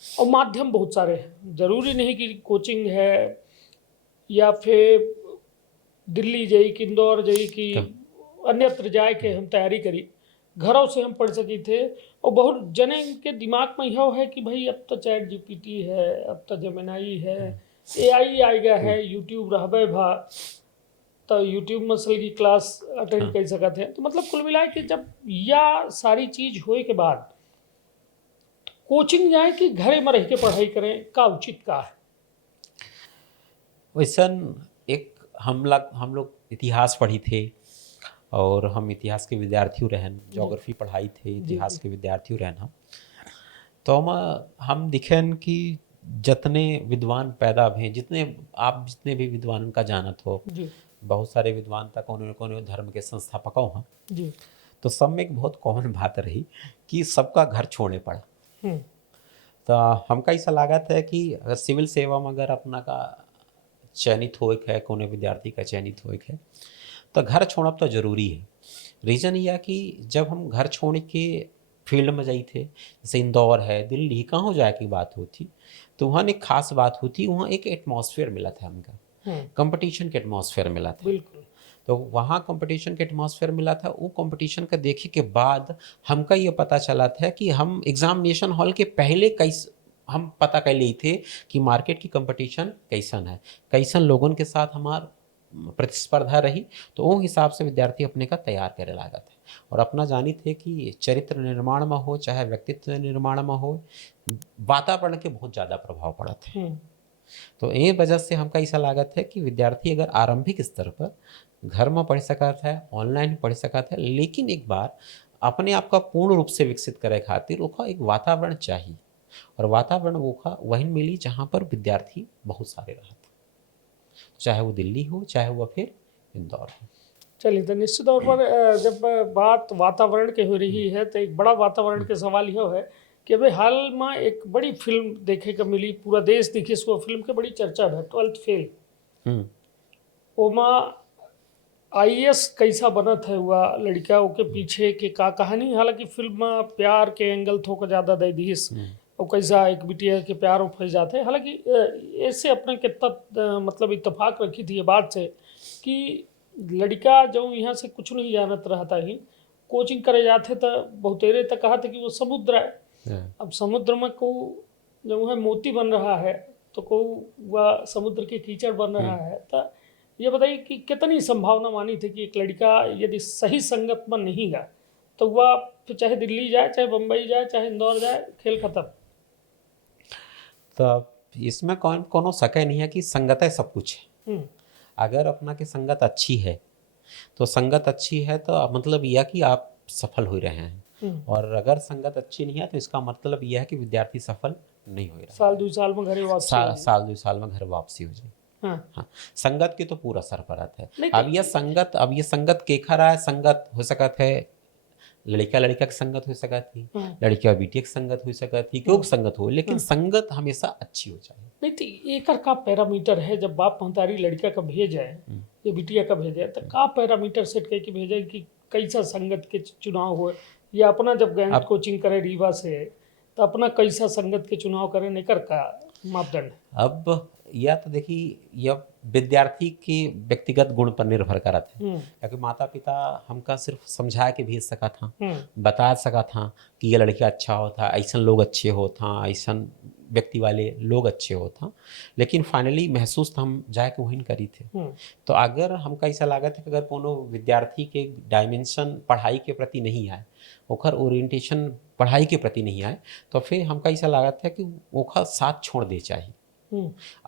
और माध्यम बहुत सारे हैं। जरूरी नहीं कि कोचिंग है या फिर दिल्ली जाई कि इंदौर जाई कि अन्यत्र जाए के हम तैयारी करी, घरों से हम पढ़ सकी थे। और बहुत जने के दिमाग में यह है कि भाई अब तो चैट जीपीटी है, अब तो जेमिनाई है, एआई आ गया है, यूट्यूब रहबे भा तो यूट्यूब में सल की क्लास अटेंड कर सकते हैं। तो मतलब कुल मिला के जब यह सारी चीज होए के बाद कोचिंग जाए कि घरे में रह के पढ़ाई करें, का उचित का है? वैसन एक हम लोग इतिहास पढ़ी थे और हम इतिहास के विद्यार्थी रहन, ज्योग्राफी पढ़ाई थे, इतिहास के विद्यार्थी रहन हम, तो हम दिखेन कि जितने विद्वान पैदा भे, जितने भी विद्वान का जानत हो, बहुत सारे विद्वान तक कौन धर्म के संस्थापकों हैं, तो सब में एक बहुत कॉमन बात रही कि सबका घर छोड़ने पड़ा। तो हमका ऐसा लागत है कि अगर सिविल सेवा में अगर अपना का चयनित हो है, कौन विद्यार्थी का चयनित हो है, तो घर छोड़ना तो जरूरी है। रीज़न यह कि जब हम घर छोड़ के फील्ड में जाई थे, जैसे इंदौर है, दिल्ली, कहाँ जाए की बात होती, तो वहाँ एक खास बात होती, वहाँ एक एटमॉस्फेयर मिला था हमका, कंपटीशन के एटमॉस्फेयर मिला था। बिल्कुल। तो वहाँ कंपटीशन के एटमॉस्फेयर मिला था। वो कंपटीशन का देखे के बाद हमका ये पता चला था कि हम एग्जामिनेशन हॉल के पहले हम पता कर लिए थे कि मार्केट की कंपटीशन कैसन है, कैसन लोगों के साथ हमार प्रतिस्पर्धा रही, तो वो हिसाब से विद्यार्थी अपने का तैयार करे लागत है। और अपना जानी थे कि चरित्र निर्माण में हो चाहे व्यक्तित्व निर्माण में हो, वातावरण के बहुत ज़्यादा प्रभाव पड़ा थे। तो ये वजह से हमका ऐसा लागत है कि विद्यार्थी अगर आरंभिक स्तर पर घर में पढ़ सकता है, ऑनलाइन पढ़ सकता है, लेकिन एक बार अपने आप का पूर्ण रूप से विकसित करे खातिर उसका एक वातावरण चाहिए, और वातावरण वो वही मिली जहाँ पर विद्यार्थी बहुत सारे रहते, चाहे वो दिल्ली हो चाहे वो फिर इंदौर हो। चलिए, तो निश्चित तौर पर जब बात वातावरण की हो रही है तो एक बड़ा वातावरण के सवाल यह है कि अभी हाल में एक बड़ी फिल्म देखे को मिली, पूरा देश देखी सो फिल्म के बड़ी चर्चा है, 12th फेल। ओमा आईएएस कैसा बनत है हुआ लड़का, ओके पीछे के का कहानी। हालांकि फिल्म में प्यार के एंगल थोड़ा ज़्यादा दे दीस और कैसा एक बिटिया के प्यार में फंस जाते हैं। हालांकि ऐसे अपने कितना मतलब इत्तेफाक रखी थी ये बात से कि लड़का जो यहाँ से कुछ नहीं जानत रहता ही कोचिंग करे जाते तो बहुतेरे तक कहा था कि वो समुद्र है। अब समुद्र में को जो है मोती बन रहा है तो को वह समुद्र के कीचड़ बन रहा है। तो ये बताइए कि कितनी संभावना मानी थी कि एक लड़का यदि सही संगत में नहीं गा तो वह फिर चाहे दिल्ली जाए, चाहे बम्बई जाए, चाहे इंदौर जाए, खेल खत्म। तो इसमें कोनो सके नहीं है कि संगत है सब कुछ है। अगर अपना की संगत अच्छी है तो संगत अच्छी है तो मतलब यह कि आप सफल हो रहे हैं, और अगर संगत अच्छी नहीं है तो इसका मतलब यह है कि विद्यार्थी सफल नहीं हो रहा। साल 2 साल में घर वापसी, साल 2 साल में घर वापसी हो जाए। हाँ, संगत की तो पूरा सरपरत है। अब ये संगत केखा रहा है, संगत हो सकत है लड़का की संगत हो सकती, लड़किया बिटिया की संगत हो सकती, क्यों संगत हो, लेकिन संगत हमेशा अच्छी हो जाए। नहीं तो एक का पैरामीटर है जब बाप महतारी लड़का का भेज है ये बिटिया का भेजे तो का पैरामीटर सेट करके भेजे कि कैसा संगत के चुनाव हो, या अपना जब गए कोचिंग करे रीवा से तो अपना कैसा संगत के चुनाव करे नेकर का मापदंड? अब या तो देखिए यह विद्यार्थी के व्यक्तिगत गुण पर निर्भर करत है, क्योंकि माता पिता हमका सिर्फ समझा के भेज सका था, बता सका था कि ये लड़का अच्छा होता, ऐसा लोग अच्छे होता, ऐसा व्यक्ति वाले लोग अच्छे होता, लेकिन फाइनली महसूस तो हम जाके वहीं करी थे। तो अगर हमका ऐसा लागत है कि अगर कोनो विद्यार्थी के डायमेंशन पढ़ाई के प्रति नहीं आए, ओकर ओरिएंटेशन पढ़ाई के प्रति नहीं आए, तो फिर हमका ऐसा लागत है कि ओकर साथ छोड़ दे चाहिए।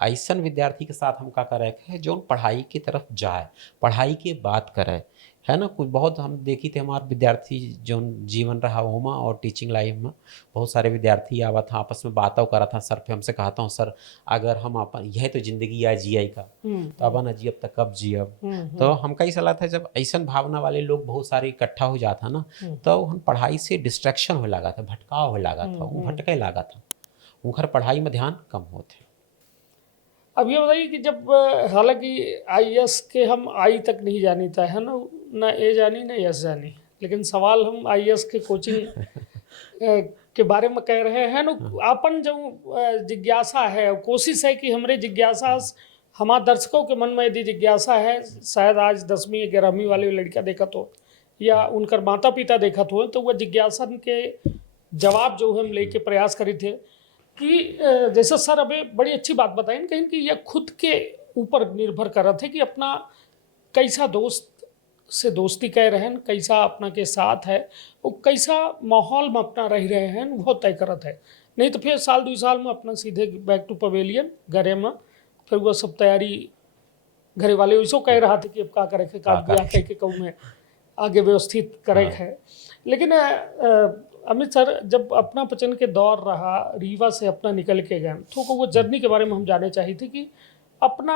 ऐसा विद्यार्थी के साथ हम का करे है जो पढ़ाई की तरफ जाए, पढ़ाई के बात करे, है ना। कुछ बहुत हम देखी थे हमारे विद्यार्थी जो जीवन रहा होमा और टीचिंग लाइफ में बहुत सारे विद्यार्थी आवा था, आपस में बातों करा था। सर पे हमसे कहता हूँ, सर अगर हम अपन यह तो जिंदगी है जियाई का, तो अब न जियब तक कब जियब। तो हमका ही सलाह था जब ऐसा भावना वाले लोग बहुत सारे इकट्ठा हो जाता ना, तो हम पढ़ाई से डिस्ट्रैक्शन हो लगा था, भटकाव हो लगा था, वो भटके लगा था, उनका पढ़ाई में ध्यान कम होते। अब ये बताइए कि जब हालांकि आईएएस के हम आई तक नहीं जानी था, है ना ए जानी ना एस जानी, लेकिन सवाल हम आईएएस के कोचिंग के बारे में कह रहे हैं ना। अपन जो जिज्ञासा है, कोशिश है कि हमारे जिज्ञासा हमारे दर्शकों के मन में यदि जिज्ञासा है, शायद आज 10वीं 11वीं वाले लड़का देखा तो या उनकर माता पिता देखा तो, तो वह जिज्ञासा के जवाब जो हम लेके प्रयास करी थे कि जैसे सर अभी बड़ी अच्छी बात बताई कहीं कि यह खुद के ऊपर निर्भर कर रहे थे कि अपना कैसा दोस्त से दोस्ती कह रहे हैं, कैसा अपना के साथ है, वो कैसा माहौल में अपना रह रहे हैं वो तय करत है। नहीं तो फिर साल 2 साल में अपना सीधे बैक टू पवेलियन घरे में, फिर वो सब तैयारी घरे वाले वैसो कह रहा था कि अब का करे काट ब्याह कह के कहूँ में आगे व्यवस्थित करे है। लेकिन अमित सर, जब अपना बचन के दौर रहा, रीवा से अपना निकल के गए, तो वो जर्नी के बारे में हम जानना चाहिए थे कि अपना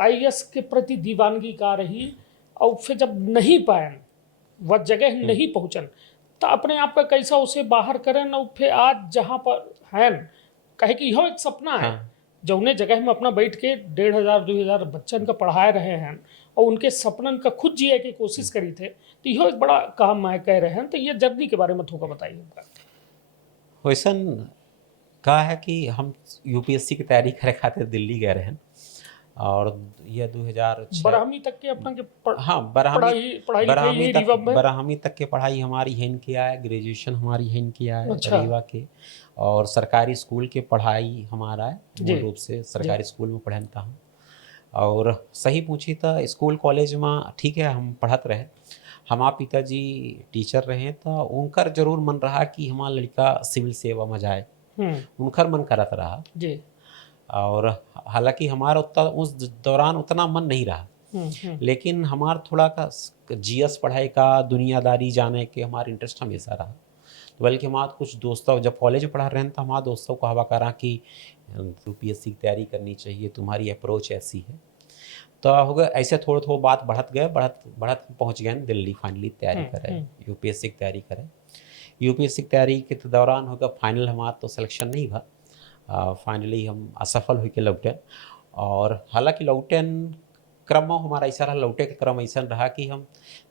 आईएएस के प्रति दीवानगी का रही, और फिर जब नहीं पाए वह जगह नहीं पहुँचन, तो अपने आप का कैसा उसे बाहर करें, और फिर आज जहाँ पर हैं कहे कि यह एक सपना है जो उन्हें जगह में अपना बैठ के 1500-2000 बच्चन का पढ़ा रहे हैं और उनके सपनन का खुद जिए की कोशिश करी थे, तो यह एक बड़ा काम मैं कह रहे हैं। तो ये जर्नी के बारे में थोड़ा बताइए। वैसा कहा है कि हम यूपीएससी की तैयारी करे खातिर दिल्ली गए रहे हैं, और यह 2006 बरहमी तक के अपना के बरहमी तक के पढ़ाई हमारी यहीं किया है, ग्रेजुएशन हमारी यहीं किया है रीवा के, और सरकारी स्कूल के पढ़ाई हमारा है, मूल रूप से सरकारी स्कूल में पढ़न था। और सही पूछी तो स्कूल कॉलेज में ठीक है हम पढ़त रहे, हमारे पिताजी टीचर रहे, तो उनका जरूर मन रहा कि हमारा लड़का सिविल सेवा में जाए, उनका मन करत रहा जी। और हालांकि हमारा उतना उस दौरान उतना मन नहीं रहा, लेकिन हमारा थोड़ा का जीएस पढ़ाई का, दुनियादारी जाने के हमारा इंटरेस्ट हमेशा रहा। बल्कि हमारे कुछ दोस्तों जब कॉलेज पढ़ा रहे हैं तो हमारे दोस्तों को हवा करा कि यूपीएससी की तैयारी करनी चाहिए, तुम्हारी अप्रोच ऐसी है। तो हो गया ऐसे थोड़ा थोड़ा बात बढ़त गए, बढ़त पहुँच गए दिल्ली, फाइनली तैयारी करें यूपीएससी की तैयारी करें। यूपीएससी की तैयारी के दौरान होगा फाइनल हमारा तो सिलेक्शन नहीं हुआ, फाइनली हम असफल होकर लौटे। और हालांकि लौटन क्रम हमारा ऐसा रहा, लौटे का क्रम ऐसा रहा कि हम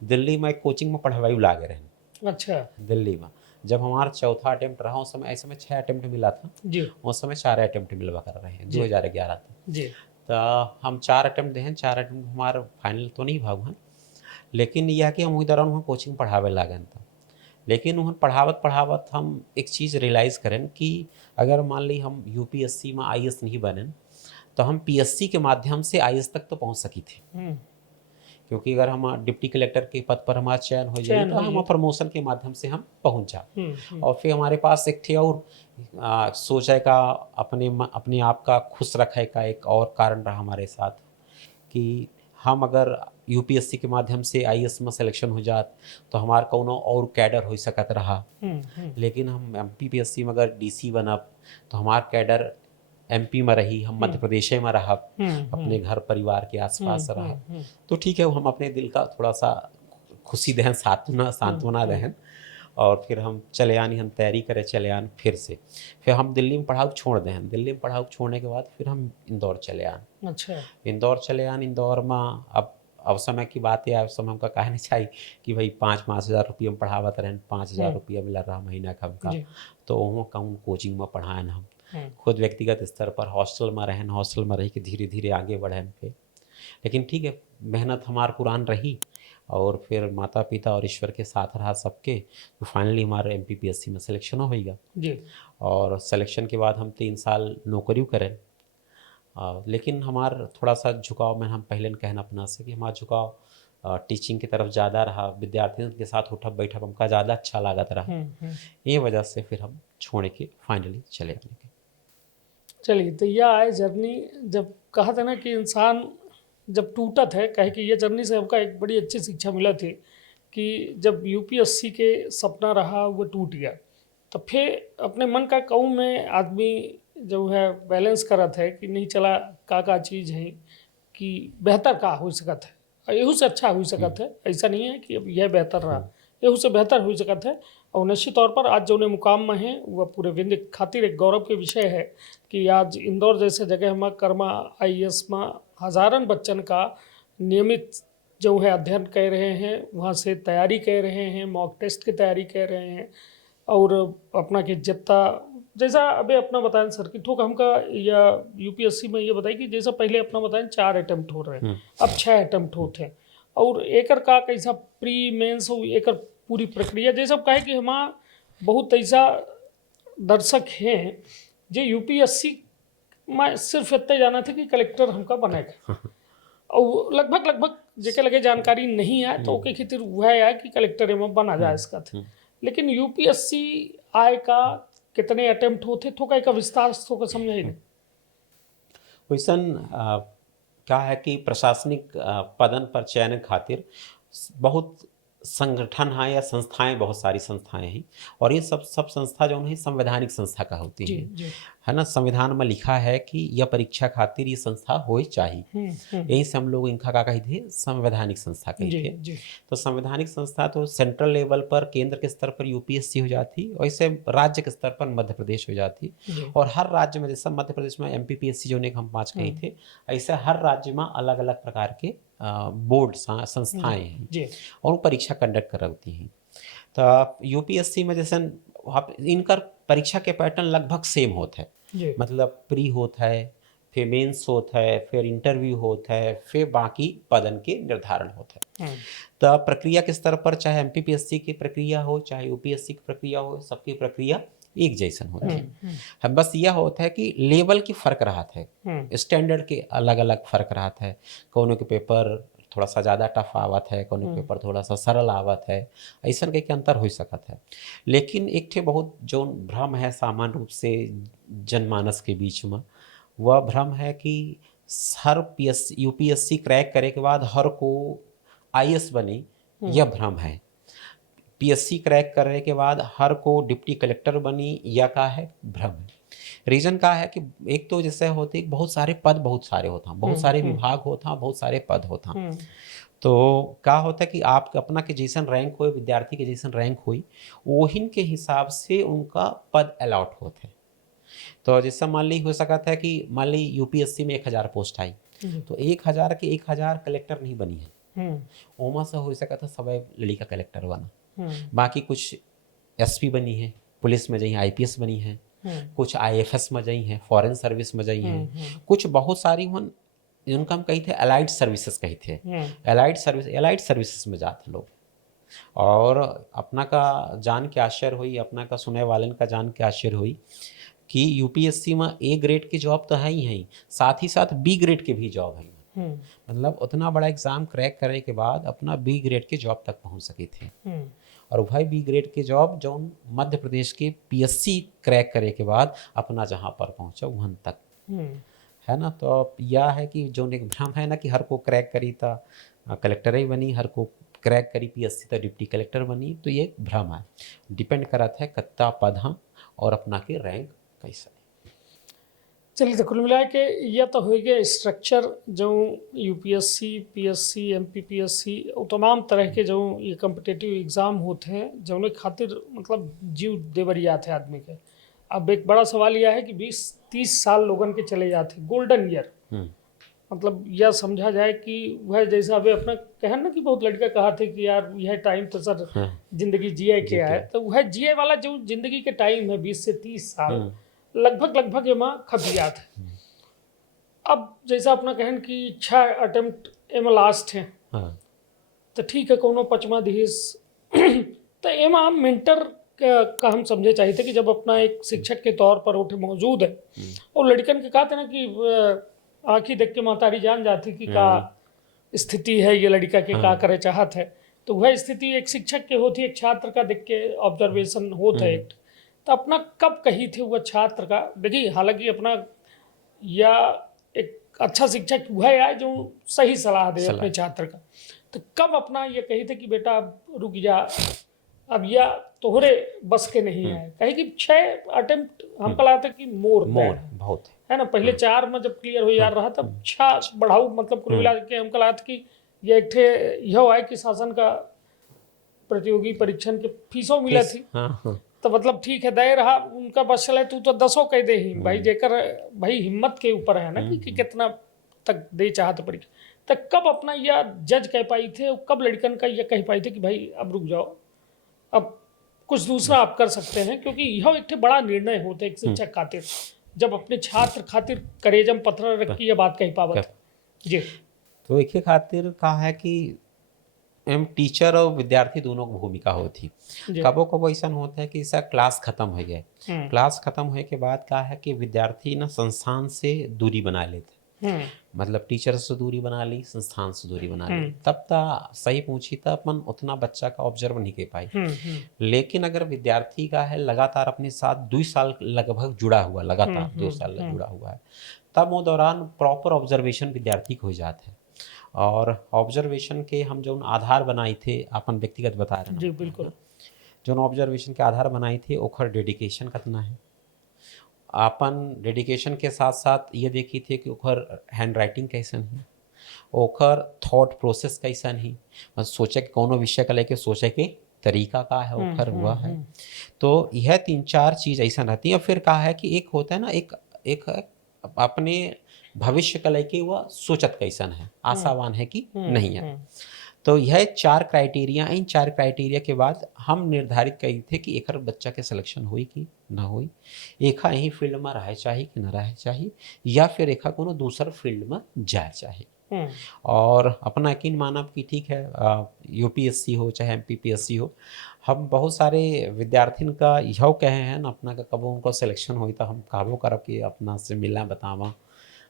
दिल्ली में कोचिंग में पढ़वाई लागे रहे। अच्छा। दिल्ली में जब हमारा चौथा अटेम्प्ट रहा, उस समय ऐसे में 6 अटेम्प्ट मिला था जी, उस समय 4 अटेम्प्ट मिलवा कर रहे हैं 2011 तक जी। तो हम 4 अटेम्प्ट दें, 4 अटेम्प्ट हमारा फाइनल तो नहीं भाव है, लेकिन यह कि हम वही दौरान वहाँ कोचिंग पढ़ावे लागन था। लेकिन वहाँ पढ़ावत हम एक चीज़ रियलाइज़ करें कि अगर मान ली हम यूपीएससी में आईएएस नहीं बने तो हम पीएससी के माध्यम से आईएएस तक तो पहुँच सकी थे, क्योंकि अगर हम डिप्टी कलेक्टर के पद पर हमारा चयन हो जाए तो हम प्रमोशन के माध्यम से हम पहुँच जा। और फिर हमारे पास एक थे और सोचे का अपने आप का खुश रखे का एक और कारण रहा हमारे साथ कि हम अगर यूपीएससी के माध्यम से आईएएस में सिलेक्शन हो जात तो हमारा कोनो और कैडर हो सकत रहा। लेकिन हम एमपीपीएससी में अगर डीसी बनब तो हमारा कैडर एमपी में रही, हम मध्य प्रदेश में रहा, अपने घर परिवार के आसपास रहा। तो ठीक है, हम अपने दिल का थोड़ा सा खुशी दें, सांत्वना दें, और फिर हम चले आनी, हम तैयारी करें चले आन। फिर हम दिल्ली में पढ़ाई छोड़ दें, दिल्ली में पढ़ाई छोड़ने के बाद फिर हम इंदौर चले आन। अच्छा। इंदौर चले आन, इंदौर में अब अब समय की बात है, अब समय हमका कहे नहीं चाहिए कि भाई 5,000 रुपये में पढ़ावत रहें, 5,000 रुपया मिल रहा महीना का हमका, तो वहाँ कौन कोचिंग में पढ़ाएं हम, खुद व्यक्तिगत स्तर पर हॉस्टल में रहें, हॉस्टल में रह के धीरे धीरे आगे बढ़ें पे। लेकिन ठीक है, मेहनत हमार पुरान रही और फिर माता पिता और ईश्वर के साथ रहा सबके, तो फाइनली हमारे MPPSC में सिलेक्शन हो गया जी। और सिलेक्शन के बाद हम 3 साल नौकरी करें। लेकिन हमार थोड़ा सा झुकाव में हम पहले कहना अपना से कि हमारा झुकाव टीचिंग की तरफ ज़्यादा रहा, विद्यार्थियों के साथ उठक बैठक हमका ज़्यादा अच्छा लागत रहा। ये वजह से फिर हम छोड़ के फाइनली चले आने के। चलिए, तो यह आए जर्नी, जब कहा था ना कि इंसान जब टूटत है, कहे कि ये जर्नी से हमका एक बड़ी अच्छी शिक्षा मिला थी कि जब UPSC के सपना रहा वो टूट गया, तो फिर अपने मन का कहूँ में आदमी जो है बैलेंस करत है कि नहीं चला का चीज़ है कि बेहतर का हो सकत है, यहू से अच्छा हो सकत है। ऐसा नहीं है कि अब यह बेहतर रहा, यहू से बेहतर हो सकत है। और निश्चित तौर पर आज जो ने मुकाम में है वह पूरे विंध्य खातिर एक गौरव के विषय है कि आज इंदौर जैसे जगह में कर्मा IAS में हज़ारन बच्चन का नियमित जो है अध्ययन कर रहे हैं, वहाँ से तैयारी कर रहे हैं, मॉक टेस्ट की तैयारी कर रहे हैं और अपना के जितना जैसा अभी अपना बताएं सर कि ठोक हमका या UPSC में ये बताई कि जैसा पहले अपना बताएं 4 अटेम्प्ट हो रहे हैं, अब 6 अटेम्प्ट होते हैं और एकर का कैसा प्री मेंस एकर पूरी प्रक्रिया जैसा कहे कि हमारा बहुत ऐसा दर्शक हैं जो UPSC में सिर्फ इतना जाना था कि कलेक्टर हमका बनेगा और लगभग जेके लगे जानकारी नहीं है तो ओके खातिर वह है कि कलेक्टर में बना जाए इसका था। लेकिन UPSC आय का कितने अटेम्प्ट होते तो का विस्तार तो समझाई नहीं वैसन क्या है कि प्रशासनिक पदन पर चयन खातिर बहुत संगठन है या संस्थाएं, बहुत सारी संस्थाएं हैं और ये सब संस्था जो है संवैधानिक संस्था का होती है, है ना। संविधान में लिखा है कि यह परीक्षा खातिर ये संस्था हो चाहिए, यही से हम लोग इनका का कही थे संवैधानिक संस्था कही थे। तो संवैधानिक संस्था तो सेंट्रल लेवल पर केंद्र के स्तर पर UPSC हो जाती, वैसे राज्य के स्तर पर मध्य प्रदेश हो जाती और हर राज्य में जैसा मध्य प्रदेश में MPPSC जो ने हम 5 कही थे, ऐसे हर राज्य में अलग अलग प्रकार के बोर्ड संस्थाएं हैं और परीक्षा कंडक्ट करती हैं। तो UPSC में जैसे इनका परीक्षा के पैटर्न लगभग सेम होता है, मतलब प्री होता है, फिर मेंस होता है, फिर इंटरव्यू होता है, फिर बाकी पदन के निर्धारण होता है। तो प्रक्रिया के स्तर पर चाहे MPPSC की प्रक्रिया हो चाहे UPSC की प्रक्रिया हो, सबकी प्रक्रिया एक जैसन होती है। बस यह होता है कि लेवल की फर्क रहा है, स्टैंडर्ड के अलग अलग फर्क रहा है। कोनो के पेपर थोड़ा सा ज़्यादा टफ आवत है, कोनो पेपर थोड़ा सा सरल आवत है, ऐसा के अंतर हो सकत है। लेकिन एक ठे बहुत जो भ्रम है सामान्य रूप से जनमानस के बीच में, वह भ्रम है कि हर UPSC क्रैक करे के बाद हर को IAS बने, यह भ्रम है। PSC क्रैक करने के बाद हर को डिप्टी कलेक्टर बनी या का है भ्रम है। रीजन का है कि एक तो जैसे होते बहुत सारे पद बहुत सारे होता, बहुत सारे विभाग होता, बहुत सारे पद होता। तो क्या होता है कि आप अपना के जैसन रैंक हो, विद्यार्थी के जैसन रैंक हुई, वही के हिसाब से उनका पद अलॉट होते। तो जैसा मान ली हो सकता है कि मान ली UPSC में 1000 पोस्ट आई, तो 1000 के 1000 कलेक्टर नहीं बनी है, ओमा से हो सकता सब लड़का कलेक्टर बना, बाकी कुछ SP बनी है, पुलिस में जाइए IPS बनी है, कुछ IFS में जाई है, फॉरेन सर्विस में जाई है, कुछ बहुत सारी उनका हम कही थे अलाइड सर्विसेज कही थे, अलाइड सर्विसेज में जाते लोग। और अपना का जान के आश्चर्य हुई, अपना का सुने वालन का जान के आश्चर्य हुई कि UPSC में A ग्रेड की जॉब तो है ही है, साथ ही साथ B ग्रेड के भी जॉब है। मतलब उतना बड़ा एग्जाम क्रैक करने के बाद अपना B ग्रेड के जॉब तक पहुंच सके थे। और भाई B ग्रेड के जॉब जो मध्य प्रदेश के PSC क्रैक करे के बाद अपना जहाँ पर पहुँचा वहाँ तक, है ना। तो यह है कि जो एक भ्रम है ना कि हर को क्रैक करी था कलेक्टर ही बनी, हर को क्रैक करी PSC तो डिप्टी कलेक्टर बनी, तो ये भ्रम है। डिपेंड करता है कत्ता पद हम और अपना के रैंक कैसा है। चलिए, तो कुल मिला के यह तो हो गया स्ट्रक्चर जो UPSC PSC MPPSC और तमाम तरह के जो ये कम्पिटिटिव एग्ज़ाम होते हैं जो उन्हें खातिर मतलब जीव देवरिया थे आदमी के। अब एक बड़ा सवाल यह है कि 20-30 साल लोगन के चले जाते, गोल्डन ईयर मतलब यह समझा जाए कि वह जैसा अभी अपना कहन ना कि बहुत लड़का कहा थे कि यार यह टाइम तो सर जिंदगी जिए के है, तो वह जिए वाला जो जिंदगी के टाइम है 20 से 30 साल लगभग एमा खपियात है। अब जैसा अपना कहन कि 6 अटेम्प्ट एमा लास्ट है, तो ठीक है कोनो पचमाधीश तो एमा मेंटर का हम समझे चाहिए थे कि जब अपना एक शिक्षक के तौर पर उठे मौजूद है और लड़कन के कहते ना कि आँखी देख के मातारी जान जाती कि का स्थिति है ये लड़का के का करे चाहत है, तो वह स्थिति एक शिक्षक के होती है, एक छात्र का देख के ऑब्जर्वेशन होता है। तो अपना कब कही थे वह छात्र का, देखिए हालांकि अपना या एक अच्छा शिक्षक वह है जो सही सलाह दे अपने छात्र का, तो कब अपना ये कही थे कि बेटा अब रुक जा, अब या तोहरे बस के नहीं है, कहे कि 6 अटेम्प्ट हम कहा था कि मोर बहुत है ना, पहले 4 में जब क्लियर हो यार रहा तब 6 बढ़ाऊ, मतलब कुल मिला के हम कहा था कि ये एक ठे यह है कि शासन का प्रतियोगी परीक्षण के फीसों मिला थी, तो मतलब ठीक है दे रहा उनका बस चले, तू तो 10 कह दे ही भाई, जेकर भाई हिम्मत के ऊपर है ना कि कितना तक दे चाहत परीक्षा। तो कब अपना यह जज कह पाई थे, कब लड़कन का यह कह पाई थे कि भाई अब रुक जाओ, अब कुछ दूसरा आप कर सकते हैं, क्योंकि यह एक बड़ा निर्णय होता है एक शिक्षक खातिर, जब अपने छात्र खातिर करेजम पत्थर रख के यह बात कह पावत जी। तो एक ही खातिर कहा है कि एम टीचर और विद्यार्थी दोनों की भूमिका होती। कबो कबो ऐसा होता है कि ऐसा क्लास खत्म हो गया, क्लास खत्म होने के बाद कहा है कि विद्यार्थी ना संस्थान से दूरी बना लेते, मतलब टीचर से दूरी बना ली, संस्थान से दूरी बना ली, तब तक सही पूछी तब अपन उतना बच्चा का ऑब्जर्व नहीं कर पाई। लेकिन अगर विद्यार्थी का है लगातार अपने साथ 2 साल लगभग जुड़ा हुआ, लगातार 2 साल जुड़ा हुआ है, तब वो दौरान प्रॉपर ऑब्जर्वेशन विद्यार्थी को हो जाता है। और ऑब्जर्वेशन के हम जो आधार बनाई थे, अपन व्यक्तिगत बता रहे हैं जी बिल्कुल, जो ऑब्जर्वेशन के आधार बनाई थे ओखर डेडिकेशन कितना है, अपन डेडिकेशन के साथ साथ ये देखी थे कि ओखर हैंड राइटिंग कैसन है, ओखर थॉट प्रोसेस कैसन है, मतलब सोचे के कोनो विषय का लेके सोचे के तरीका का है ओखर हुआ है। तो यह 3-4 चीज़ ऐसा रहती है। फिर कहा है कि एक होता है ना एक अपने भविष्य का लेके वह सोचत कैसन है, आशावान है कि नहीं है। तो यह 4 क्राइटेरिया, इन 4 क्राइटेरिया के बाद हम निर्धारित कही थे कि एक बच्चा के सिलेक्शन हुई कि ना हुई, एक यही फील्ड में रहे चाहिए कि ना रहे चाहिए, या फिर एक कोनो दूसर फील्ड में जाए चाहिए। और अपना यकीन मानब कि ठीक है यूपीएससी हो चाहे एमपीपीएससी हो, हम बहुत सारे विद्यार्थियों का यह कहे हैं ना अपना का कब उनको सिलेक्शन हुई तो हम कहबो करब कि अपना से मिलना बतावा,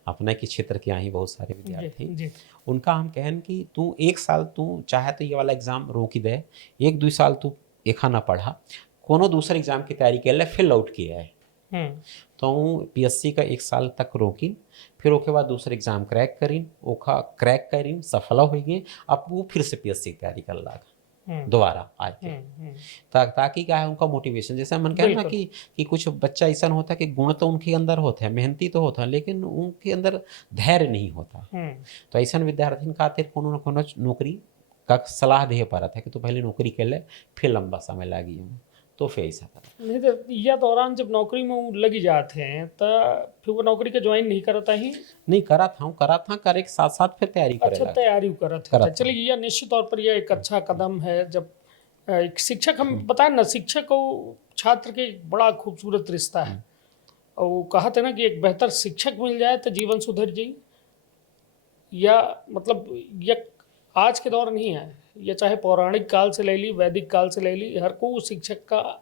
अपने के क्षेत्र के यहाँ ही बहुत सारे विद्यार्थी उनका हम कहें कि तू 1 साल तू चाहे तो ये वाला एग्ज़ाम रोक दे, 1-2 साल तू एखा ना पढ़ा, कोनो दूसरे एग्ज़ाम की तैयारी कर ले, फिर लौट के आए। तो पीएससी का 1 साल तक रोकिन, फिर उसके बाद दूसरे एग्ज़ाम क्रैक करीन, ओखा क्रैक करीन सफल हो गए, अब वो फिर से पीएससी की तैयारी कर लगा दोबारा आके, ताकि क्या है उनका मोटिवेशन, जैसे मन कहें ना कि कुछ बच्चा ऐसा होता है कि गुण तो उनके अंदर होता है, मेहनती तो होता है, लेकिन उनके अंदर धैर्य नहीं होता। तो ऐसा विद्यार्थी खातिर कोनो न कोनो नौकरी का सलाह दे पा रहा था कि तू पहले नौकरी कर ले, फिर लंबा समय लगी तो फिर ऐसा नहीं। तो यह दौरान जब नौकरी में लगी जाते हैं तो फिर वो नौकरी का ज्वाइन नहीं करता ही नहीं करा था करे के साथ साथ फिर तैयारी करे। अच्छा तैयारी करता है, चलिए यह निश्चित तौर पर यह एक अच्छा कदम है। जब एक शिक्षक, हम बताएं ना, शिक्षक और छात्र के बड़ा खूबसूरत रिश्ता है, और वो कहते ना कि एक बेहतर शिक्षक मिल जाए तो जीवन सुधर जाए। या मतलब यह आज के दौर नहीं है, यह चाहे पौराणिक काल से ले ली, वैदिक काल से ले ली, हर को शिक्षक का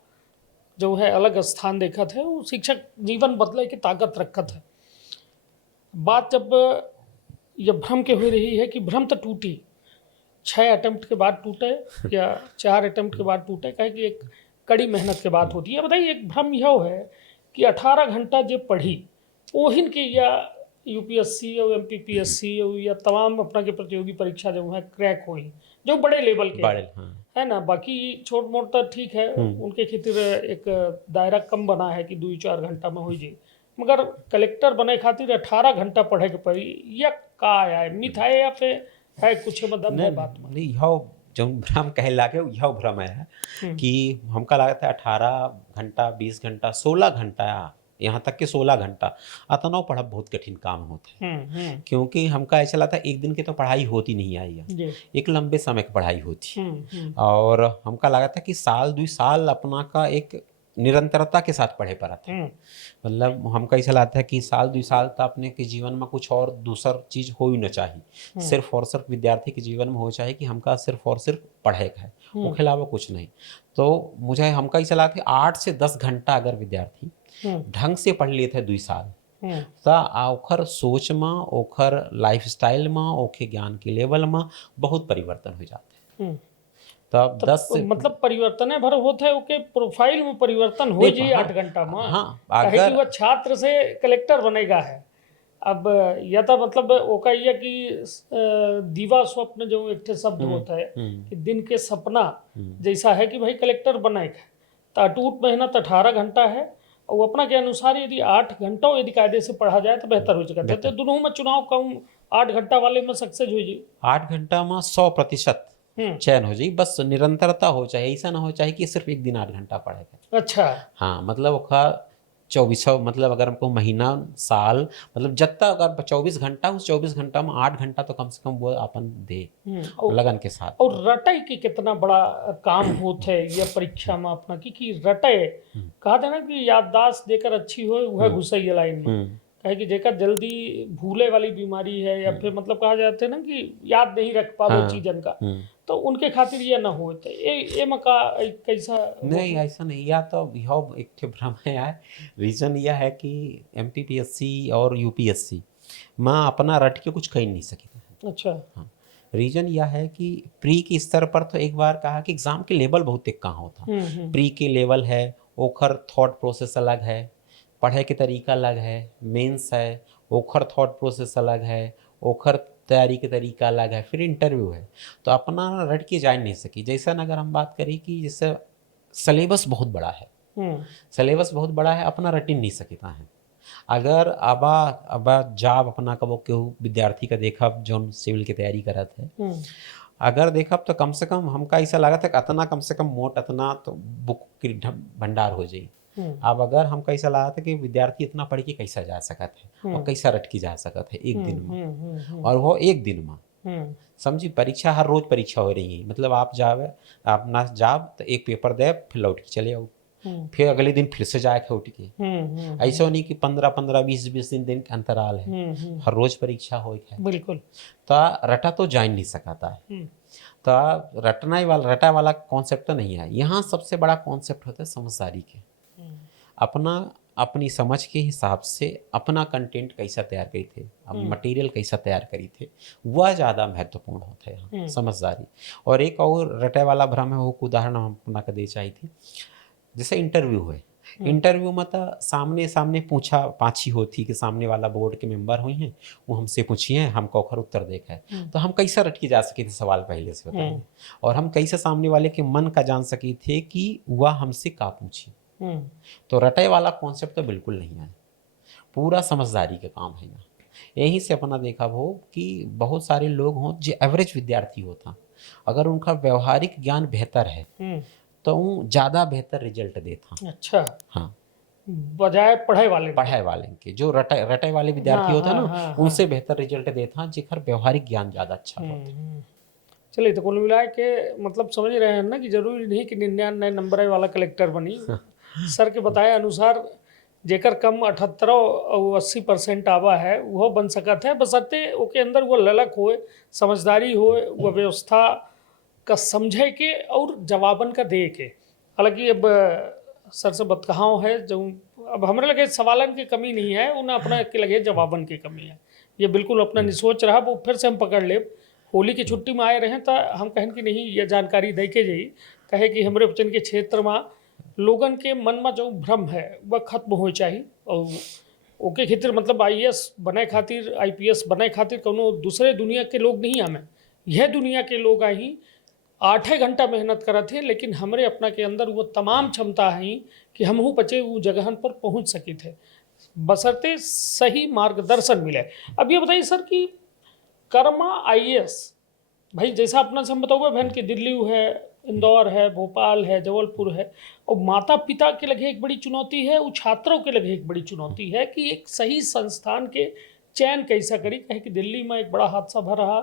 जो है अलग स्थान देखा था। वो शिक्षक जीवन बदले की ताकत रखत है। बात जब यह भ्रम के हो रही है कि भ्रम तो टूटी, 6 अटेम्प्ट के बाद टूटे या 4 अटेम्प्ट के बाद टूटे, कहे कि एक कड़ी मेहनत के बात होती है। बताइए, एक भ्रम यह है कि 18 घंटा जो पढ़ी ओहिन की या यूपीएससी और एमपीपीएससी या तमाम अपना के प्रतियोगी परीक्षा जो है क्रैक हुई, जो बड़े लेवल के है ना, बाकी छोट मोट तो ठीक है, उनके खातिर एक दायरा कम बना है कि 2-4 घंटा में हो जाए, मगर कलेक्टर बने खातिर 18 घंटा पढ़े के पड़ी। यह का है, मिथ है या फिर है कुछ मतलब है बात में? यह जो भ्रम कहे लागे यह भ्रम है कि हमका लगता है 18 घंटा 20 घंटा 16 घंटा यहाँ तक कि 16 घंटा अतनौ पढ़ब बहुत कठिन काम होता है। क्योंकि हमका ऐसा लगता है एक दिन की तो पढ़ाई होती नहीं आई है, एक लंबे समय की पढ़ाई होती। और हमका लगा था कि साल 2 साल अपना का एक निरंतरता के साथ पढ़े पड़ा था। मतलब हमका ऐसा लगता है कि साल 2 साल तो अपने के जीवन में कुछ और दूसर चीज हो ही न चाहिए, सिर्फ और सिर्फ विद्यार्थी के जीवन में हो चाहिए कि हमका सिर्फ और सिर्फ पढ़े का है, उसके अलावा कुछ नहीं। तो मुझे हमका ऐसा लगता है 8 से 10 घंटा अगर विद्यार्थी ढंग से पढ़ लिए थे 2 साल तो ओखर सोच में, ओखर लाइफ स्टाइल में, ओके ज्ञान के लेवल में बहुत परिवर्तन हो जाते हैं। तब 10 से मतलब परिवर्तन भर होते है, ओके प्रोफाइल में परिवर्तन हो जी 8 घंटा में। हाँ, कहे कि वह छात्र से कलेक्टर बनेगा है। अब यह तो मतलब ओका ये कि दीवा स्वप्न जो एक शब्द होता है कि दिन के सपना जैसा है कि भाई कलेक्टर बनेगा, तो अटूट मेहनत 18 घंटा है और अपना के अनुसार यदि 8 घंटों यदि कायदे से पढ़ा जाए तो बेहतर हो सकता है। तो दोनों में चुनाव कम 8 घंटा वाले में सक्सेस हो जी, 8 घंटा में 100% चयन हो जाए, बस निरंतरता हो चाहे, ऐसा ना हो चाहे कि सिर्फ एक दिन 8 घंटा पढ़ेगा। अच्छा हाँ, मतलब ओका 24 मतलब अगर हमको महीना साल मतलब जत्ता अगर 24 घंटा, उस 24 घंटा में 8 घंटा तो कम से कम वो अपन दे लगन के साथ। और रटाई की कितना बड़ा काम होता है यह परीक्षा में अपना कि रटाई कहा था ना कि याददाश्त देकर अच्छी हो वह घुसई लाइन में, कहे कि जेकर जल्दी भूले वाली बीमारी है या फिर मतलब कहा जाता है ना कि याद नहीं रख पावे चीजन का, तो उनके खातिर ये ना हो। ये मका कैसा नहीं, ऐसा नहीं, या तो यह एक भ्रम है। रीजन यह है कि MTPSC और UPSC माँ अपना रट के कुछ कह नहीं सके। अच्छा हाँ, रीजन यह है कि प्री के स्तर पर तो एक बार कहा कि एग्जाम के लेवल बहुत एक कहाँ होता। प्री के लेवल है, ओखर थॉट प्रोसेस अलग है, पढ़े के तरीका अलग है, मेंस है, ओखर थॉट प्रोसेस अलग है, ओखर तैयारी के तरीका अलग है, फिर इंटरव्यू है। तो अपना रट के जा नहीं सकी। जैसा अगर हम बात करें कि जैसे सिलेबस बहुत बड़ा है, सिलेबस बहुत बड़ा है, अपना रट नहीं सकता है। अगर अब जॉब अपना कबो केहू विद्यार्थी का देखा जो सिविल की तैयारी करत है, अगर देखा तो कम से कम हमका ऐसा लगा था कि अतना कम से कम मोट अतना तो बुक की भंडार हो जाए। अब अगर हम कैसा लगा था कि विद्यार्थी इतना पढ़ के कैसा जा सकत है और कैसा रट के जा सकत है एक दिन में, और वो एक दिन में समझी। परीक्षा हर रोज परीक्षा हो रही है, मतलब आप जावे अपना जाब तो एक पेपर दे फिर लौट के चले आओ, फिर अगले दिन फिर से जाए उठ के। ऐसा नहीं कि 15-15 20-20 दिन के अंतराल है, हर रोज परीक्षा हो है। बिल्कुल। तो रटा तो जा नहीं सकता है। तो रटा वाला कॉन्सेप्ट तो नहीं है यहाँ। सबसे बड़ा कॉन्सेप्ट होता है समझदारी के, अपनी समझ के हिसाब से अपना कंटेंट कैसा तैयार करी थे, मटेरियल कैसा तैयार करी थे, वह ज़्यादा महत्वपूर्ण होता है यहाँ, समझदारी। और एक और रटे वाला भ्रम है, वो उदाहरण हम अपना का दे चाहिए थी। जैसे इंटरव्यू है, इंटरव्यू में तो सामने सामने पूछा पाछी होती कि सामने वाला बोर्ड के मेंबर हुई हैं, वो हमसे पूछिए, हम कौखर उत्तर देखा है, तो हम कैसा रट के जा सके थे सवाल पहले से बताइए, और हम कैसे सामने वाले के मन का जान सके थे कि वह हमसे का पूछी। तो रटे वाला कॉन्सेप्ट तो बिल्कुल नहीं है, पूरा समझदारी का काम है ना। यहीं से अपना देखा वो कि बहुत सारे लोग हों जो एवरेज विद्यार्थी होता, अगर उनका व्यवहारिक ज्ञान बेहतर है तो वो ज़्यादा बेहतर रिजल्ट देता। अच्छा, हाँ, बजाय पढ़ाई वाले के जो रटे वाले विद्यार्थी होता ना, उनसे बेहतर रिजल्ट देता जेकर व्यवहारिक ज्ञान ज़्यादा अच्छा होता। चलिए, तो कुल मिला के मतलब समझ रहे हैं ना कि जरूरी नहीं कि 99 नंबर वाला कलेक्टर बनी। सर के बताए अनुसार जेकर कम 78 और 80% आवा है वह बन सकता है, बशर्ते ओके अंदर वो ललक होए, समझदारी होए, वह व्यवस्था का समझे के और जवाबन का दे के। हालांकि अब सर से बतकहाव है जो अब हमारे लगे सवालन की कमी नहीं है, उन्हें अपना के लगे जवाबन की कमी है। ये बिल्कुल अपना निसोच रहा, वो फिर से हम पकड़ ले। होली की छुट्टी में आए रहे तो हम कहें कि नहीं ये जानकारी दे के जाइए, कहे कि हमारे बच्चन के क्षेत्र में लोगन के मन में जो भ्रम है वह खत्म हो चाहिए, और ओके खातिर मतलब IAS बने खातिर, IPS बने खातिर कोनो दूसरे दुनिया के लोग नहीं हमें, यह दुनिया के लोग आई 8 घंटा मेहनत करते हैं, लेकिन हमारे अपना के अंदर वो तमाम क्षमता है कि हम बचे वो जगह पर पहुंच सके थे, बशर्ते सही मार्गदर्शन मिले। अब ये बताइए सर कि कर्मा IAS भाई जैसा अपना से हम बताओगे बहन कि दिल्ली है, इंदौर है, भोपाल है, जबलपुर है, और माता पिता के लगे एक बड़ी चुनौती है, वो छात्रों के लगे एक बड़ी चुनौती है कि एक सही संस्थान के चयन कैसा करी। कहे कि दिल्ली में एक बड़ा हादसा भर रहा,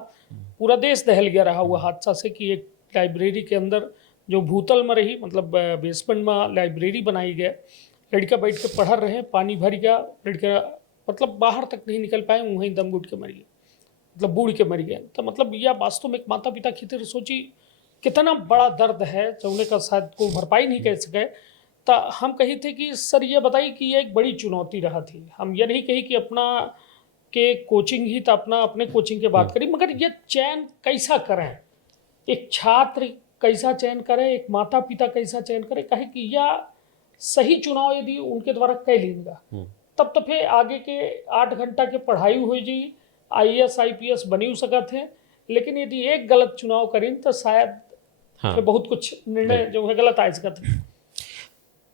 पूरा देश दहल गया रहा हुआ हादसा से, कि एक लाइब्रेरी के अंदर जो भूतल में रही, मतलब बेसमेंट में लाइब्रेरी बनाई गया, लड़का बैठ के पढ़ रहे, पानी भर गया, लड़का मतलब बाहर तक नहीं निकल पाए, वहीं दम घुट के मर गए, मतलब बूढ़ के मर गए। तो मतलब यह वास्तव में एक माता पिता की तरह सोची कितना बड़ा दर्द है, चौने का शायद को भरपाई नहीं कर सके। तो हम कही थे कि सर ये बताइए कि ये एक बड़ी चुनौती रहा थी। हम ये नहीं कही कि अपना के कोचिंग ही तो अपने कोचिंग की बात करी, मगर ये चयन कैसा करें, एक छात्र कैसा चयन करे, एक माता पिता कैसा चयन करे, कहे कि यह सही चुनाव यदि उनके द्वारा कर लेगा तब तो फिर आगे के 8 घंटा के पढ़ाई हो जी, IAS IPS बनी हो सकत है। लेकिन यदि एक गलत चुनाव करें तो शायद फिर बहुत कुछ निर्णय जो है गलत आ सकत है।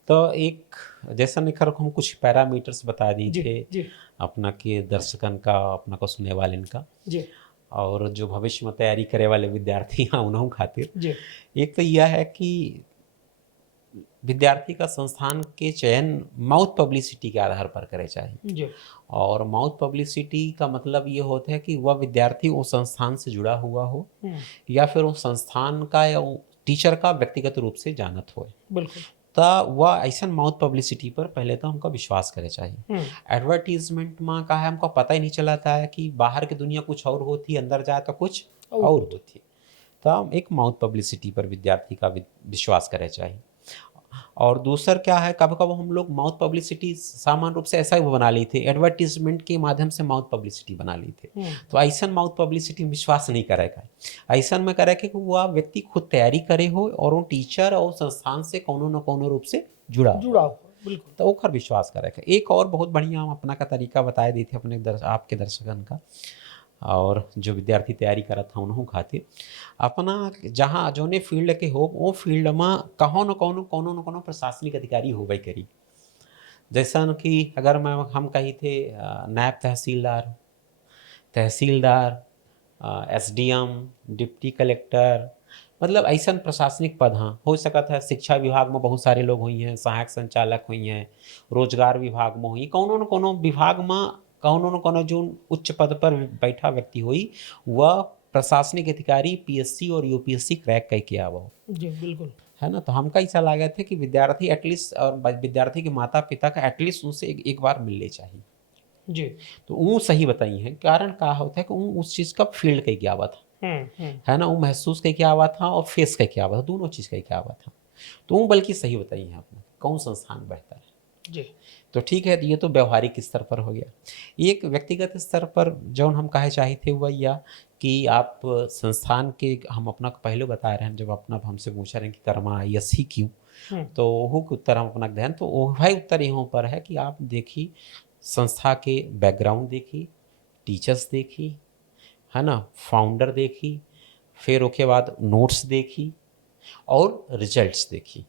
तो एक जैसा निखर हम कुछ पैरामीटर्स बता दीजिए जी अपना के दर्शकन का, अपना को सुने वाले का जी, और जो भविष्य में तैयारी करे वाले विद्यार्थी हैं उन्हों खातिर। जी एक तो यह है कि विद्यार्थी का संस्थान के चयन माउथ पब्लिसिटी के आधार पर करे चाहिए जी, और माउथ पब्लिसिटी का मतलब ये होता है कि वह विद्यार्थी उस संस्थान से जुड़ा हुआ हो या फिर उस संस्थान का या टीचर का व्यक्तिगत रूप से जानत हो। बिल्कुल। तो वह ऐसा माउथ पब्लिसिटी पर पहले तो हमको विश्वास करे चाहिए। एडवर्टीजमेंट में का है हमको पता ही नहीं चलाता है कि बाहर की दुनिया कुछ और होती, अंदर जाए तो कुछ और होती। तो एक माउथ पब्लिसिटी पर विद्यार्थी का विश्वास करे चाहिए। और दूसर क्या है, कभी कभी हम लोग माउथ पब्लिसिटी सामान्य रूप से ऐसा ही बना ली थे, एडवर्टीजमेंट के माध्यम से माउथ पब्लिसिटी बना ली थे। तो ऐसा माउथ पब्लिसिटी विश्वास नहीं करेगा, ऐसा में करे कि वह व्यक्ति खुद तैयारी करे हो और वो टीचर और संस्थान से कोनो न कोनो रूप से जुड़ा हो, बिल्कुल, तो ओकर विश्वास करेगा। एक और बहुत बढ़िया हम अपना का तरीका बताया दी थे अपने आपके दर्शकन का और जो विद्यार्थी तैयारी करत था उन्हों खातिर, अपना जहाँ जोने फील्ड के हो वो फील्ड में कहो न कोनो प्रशासनिक अधिकारी होबे करी। जैसा कि अगर हम कही थे नायब तहसीलदार, SDM, डिप्टी कलेक्टर, मतलब ऐसा प्रशासनिक पद हाँ हो सकता है। शिक्षा विभाग में बहुत सारे लोग हुई हैं, सहायक संचालक हुई हैं, रोजगार विभाग में हुई, कोनो न कोनो विभाग में कोनो न कोनो जो उच्च पद पर बैठा व्यक्ति हुई वह प्रशासनिक अधिकारी PSC और UPSC क्रैक करके आवा जी बिल्कुल है ना। तो हमका ऐसा लगा था कि विद्यार्थी एटलीस्ट और विद्यार्थी के माता पिता का एटलीस्ट उनसे एक बार मिलने चाहिए जी। तो वो सही बताई है। कारण क्या होता है कि वो उस चीज़ का फील्ड कह के आवा था है ना, वो महसूस कह के आवा था और फेस कह के आवा था, दोनों चीज़ कह के आवा था। तो वो बल्कि सही बताई है आपने कौन संस्थान बेहतर है जी। तो ठीक है, ये तो व्यवहारिक स्तर पर हो गया। एक व्यक्तिगत स्तर पर जो हम कहे चाहे थे वह यह कि आप संस्थान के, हम अपना पहले बता रहे हैं जब अपना हमसे पूछा रहे हैं कि कर्मा ISC क्यों, तो वो उत्तर हम अपना ध्यान तो वही उत्तर यहाँ पर है कि आप देखी संस्था के बैकग्राउंड देखी, टीचर्स देखी है ना, फाउंडर देखी, फिर उसके बाद नोट्स देखी और रिजल्ट्स देखी।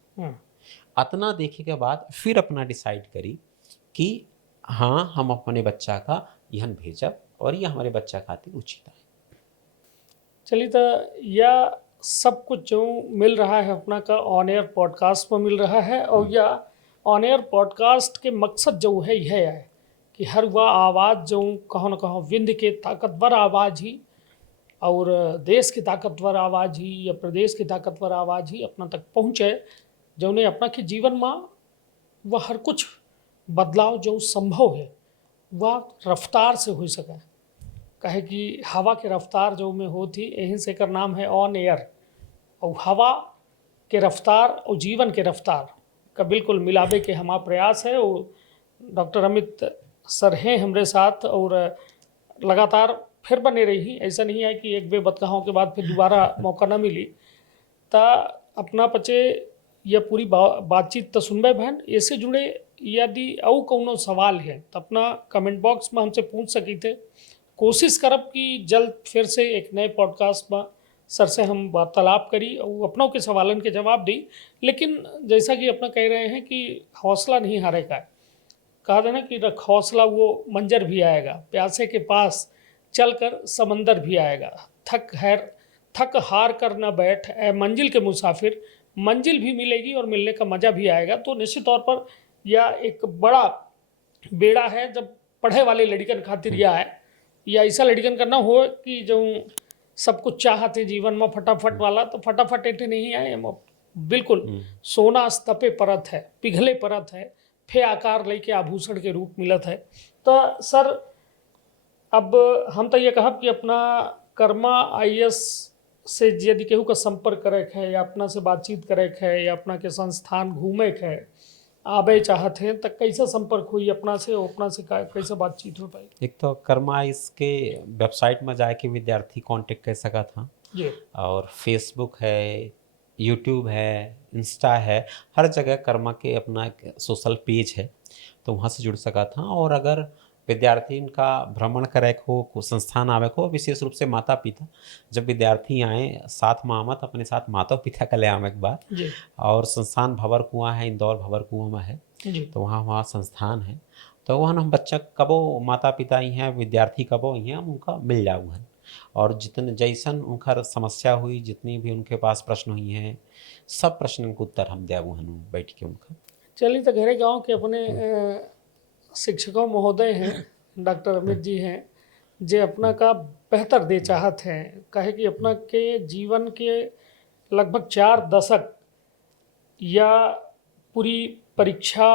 अतना देखे के बाद फिर अपना डिसाइड करी कि हाँ हम अपने बच्चा का यहन भेजब और यह हमारे बच्चा खातिर उचित है। चलिए, तो यह सब कुछ जो मिल रहा है अपना का ऑन एयर पॉडकास्ट में मिल रहा है और यह ऑन एयर पॉडकास्ट के मकसद जो है यह है कि हर वह आवाज़ जो कहो न कहो विंध्य के ताकतवर आवाज़ ही और देश की ताकतवर आवाज़ ही या प्रदेश की ताकतवर आवाज़ ही अपना तक पहुँचे, जो ने अपना के जीवन में वह हर कुछ बदलाव जो संभव है वह रफ्तार से हो सके। कहे कि हवा के रफ्तार जो में होती यहीं से कर नाम है ऑन एयर, और हवा के रफ्तार और जीवन के रफ्तार का बिल्कुल मिलावे के हमारा प्रयास है। और डॉक्टर अमित सर हैं हमारे साथ और लगातार फिर बने रही। ऐसा नहीं है कि एक बे बतकहाओं के बाद फिर दोबारा मौका ना मिली। ता अपना पचे यह पूरी बातचीत तो सुनबे बहन, इससे जुड़े यदि और कोनो सवाल है तो अपना कमेंट बॉक्स में हमसे पूछ सकी थे। कोशिश करब कि जल्द फिर से एक नए पॉडकास्ट में सर से हम वार्तालाप करी और अपनों के सवालन के जवाब दी। लेकिन जैसा कि अपना कह रहे हैं कि हौसला नहीं हारे का, कहा था ना कि रख हौसला वो मंजर भी आएगा, प्यासे के पास चलकर समंदर भी आएगा, थक हैर थक हार कर न बैठ ए मंजिल के मुसाफिर, मंजिल भी मिलेगी और मिलने का मज़ा भी आएगा। तो निश्चित तौर पर यह एक बड़ा बेड़ा है जब पढ़े वाले लड़कन खातिर यह है, या ऐसा लड़कन का ना हो कि जो सब कुछ चाहते जीवन में फटाफट वाला, तो फटाफट एटे नहीं आए। बिल्कुल सोना स्तपे परत है, पिघले परत है, फे आकार लेके आभूषण के रूप मिलत है। तो सर अब हम तो ये कहब कि अपना कर्मा IAS से यदि केहू का संपर्क करे है, या अपना से बातचीत करे है, या अपना के संस्थान घूमे है, आबे चाहते हैं, तो कैसे संपर्क हुई अपना से, अपना से कैसे बातचीत हो पाई? एक तो कर्मा इसके वेबसाइट में जाके विद्यार्थी कांटेक्ट कर सका था जी। और फेसबुक है, यूट्यूब है, इंस्टा है, हर जगह कर्मा के अपना सोशल पेज है, तो वहाँ से जुड़ सका था। और अगर विद्यार्थी का भ्रमण करे को संस्थान आवे को, विशेष रूप से माता पिता, जब विद्यार्थी आए साथ में आमत अपने साथ माता पिता का ले आवे एक बार। जी। और संस्थान भंवर कुआं है, इंदौर भंवर कुआं में है, जी। तो वहाँ संस्थान है, तो वहाँ हम बच्चा कबो माता पिता ही हैं, विद्यार्थी कबो ही हैं, हम उनका मिल जाऊ हैं। और जितने जैसन उनका समस्या हुई, जितनी भी उनके पास प्रश्न हुई हैं, सब प्रश्न के उत्तर हम देऊ हैं बैठ के उनका। चलिए, तो घरे गांव के अपने शिक्षकों महोदय हैं, डॉक्टर अमित जी हैं, जे अपना का बेहतर दे चाहत हैं, कहे कि अपना के जीवन के लगभग 4 दशक या पूरी परीक्षा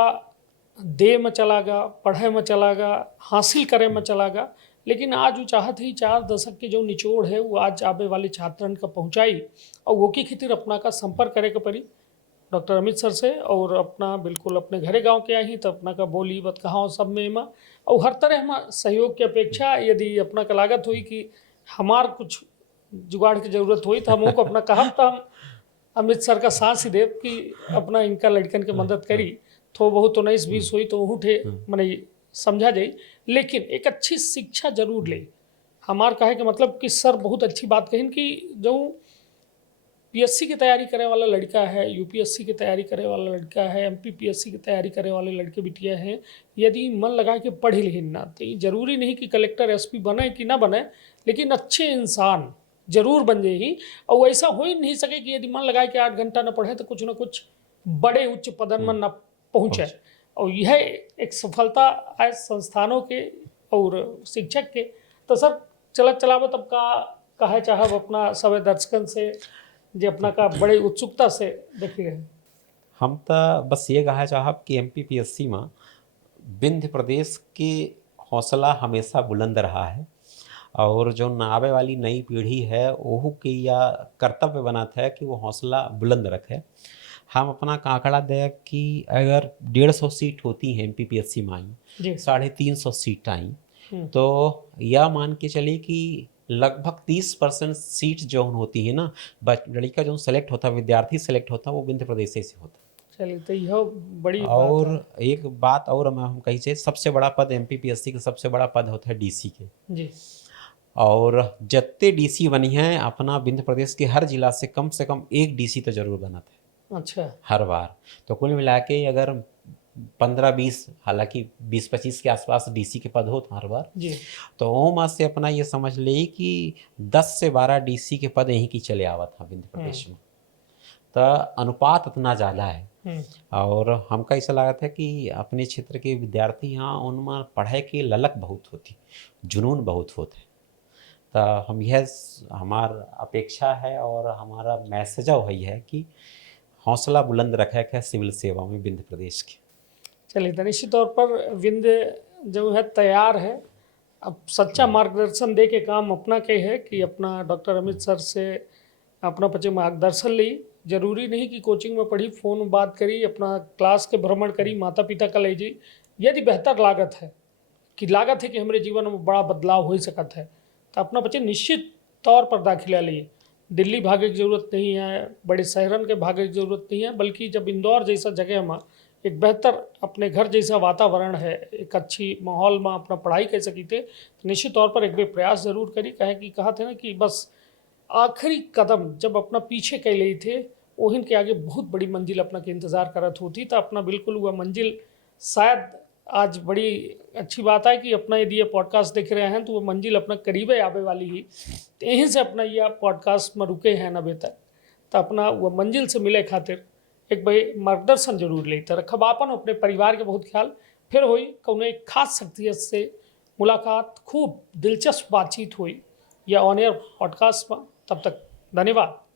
दे में चला गा, पढ़े में चला गा, हासिल करे में चला गा, लेकिन आज वो चाहत ही 4 दशक के जो निचोड़ है वो आज आवे वाले छात्रन का पहुँचाई, और वो की खातिर अपना का संपर्क करे के पड़ी डॉक्टर अमित सर से। और अपना बिल्कुल अपने घरे गांव के आई तो अपना का बोली बत कहाँ सब में एमा, और हर तरह में सहयोग की अपेक्षा यदि अपना का लागत हुई कि हमार कुछ जुगाड़ की जरूरत हुई तो हम को अपना कहा, तो हम अमित सर का सांस ही देव कि अपना इनका लड़कन की मदद करी, तो बहुत 19-20 हुई तो उठे मैंने समझा जाई, लेकिन एक अच्छी शिक्षा जरूर ले। हमार कहे के मतलब कि सर बहुत अच्छी बात कही कि जो PSC की तैयारी करे वाला लड़का है, UPSC की तैयारी करे वाला लड़का है, MPPSC की तैयारी करे वाले लड़के बिटिया हैं, यदि मन लगा के पढ़ लिखी ना, तो जरूरी नहीं कि कलेक्टर SP बने कि ना बने, लेकिन अच्छे इंसान जरूर बन जाएगी। और ऐसा हो ही नहीं सके कि यदि मन लगाए कि 8 घंटा न पढ़े तो कुछ ना कुछ बड़े उच्च पदन में न पहुँचे। और यह एक सफलता है संस्थानों के और शिक्षक के। तो सर चलत चलावत अब का कहे चाहब अपना सब दर्शकन से जो अपना का बड़े उत्सुकता से देखी रहे? हम तो बस ये कहा चाहब कि MPPSC में विंध्य प्रदेश के हौसला हमेशा बुलंद रहा है, और जो आवे वाली नई पीढ़ी है वह के या कर्तव्य बनाता है कि वो हौसला बुलंद रखे। हम अपना आंकड़ा दें कि अगर 150 सीट होती हैं MPPSC में आई, 350 सीट आई, तो यह मान के चले कि लगभग 30% सीट जो होती है ना, लड़का जो सेलेक्ट होता, विद्यार्थी सेलेक्ट होता, वो विंध्य प्रदेश से होता। चलिए, तो यह बड़ी और बात है। एक बात और हम कही चाहिए, सबसे बड़ा पद MPPSC का सबसे बड़ा पद होता है DC के जी। और जितने DC बनी हैं अपना विंध्य प्रदेश के हर जिला से कम एक DC तो जरूर बनाते हैं। अच्छा। हर बार तो कुल मिला के अगर 15-20, हालांकि 20-25 के आसपास DC के पद होते हर बार जी। तो ओमा से अपना ये समझ ले कि 10 से 12 DC के पद यहीं की चले आवत था विंध्य प्रदेश में। तो अनुपात इतना ज़्यादा है। और हमका ऐसा लगा था कि अपने क्षेत्र के विद्यार्थी यहाँ उनमें पढ़ाई की ललक बहुत होती, जुनून बहुत होते। तो हम यह हमार अपेक्षा है और हमारा मैसेज वही है कि हौसला बुलंद रखे है सिविल सेवा में विंध्य प्रदेश की। चलिए, तो निश्चित तौर पर विंध्य जो है तैयार है, अब सच्चा मार्गदर्शन दे के काम अपना के है कि अपना डॉक्टर अमित सर से अपना बच्चे मार्गदर्शन ली। जरूरी नहीं कि कोचिंग में पढ़ी, फ़ोन में बात करी, अपना क्लास के भ्रमण करी, माता पिता का ले जाई। यदि बेहतर लागत है कि हमारे जीवन में बड़ा बदलाव हो सकता है, तो अपना बच्चे निश्चित तौर पर दाखिला लिए। दिल्ली भागे की ज़रूरत नहीं है, बड़े शहरन के भागे की ज़रूरत नहीं है, बल्कि जब इंदौर जैसा जगह में एक बेहतर अपने घर जैसा वातावरण है, एक अच्छी माहौल में अपना पढ़ाई कर सकी थे, तो निश्चित तौर पर एक बे प्रयास ज़रूर करी। कहे कि कहा थे ना कि बस आखिरी कदम जब अपना पीछे कह ली थे, ओहिन के आगे बहुत बड़ी मंजिल अपना के इंतज़ार करत होती, तो अपना बिल्कुल वह मंजिल शायद आज बड़ी अच्छी बात है कि अपना यदि ये पॉडकास्ट देख रहे हैं तो वो मंजिल अपना करीबे आवे वाली ही, तो यहीं से अपना यह पॉडकास्ट में रुके हैं अभी तक, तो अपना वो मंजिल से मिले खातिर एक भाई मार्गदर्शन जरूर लेते रखब आपन अपने परिवार के बहुत ख्याल। फिर हुई कौनो एक खास शख्सियत से मुलाकात, खूब दिलचस्प बातचीत हुई या ऑन एयर पॉडकास्ट में। तब तक धन्यवाद।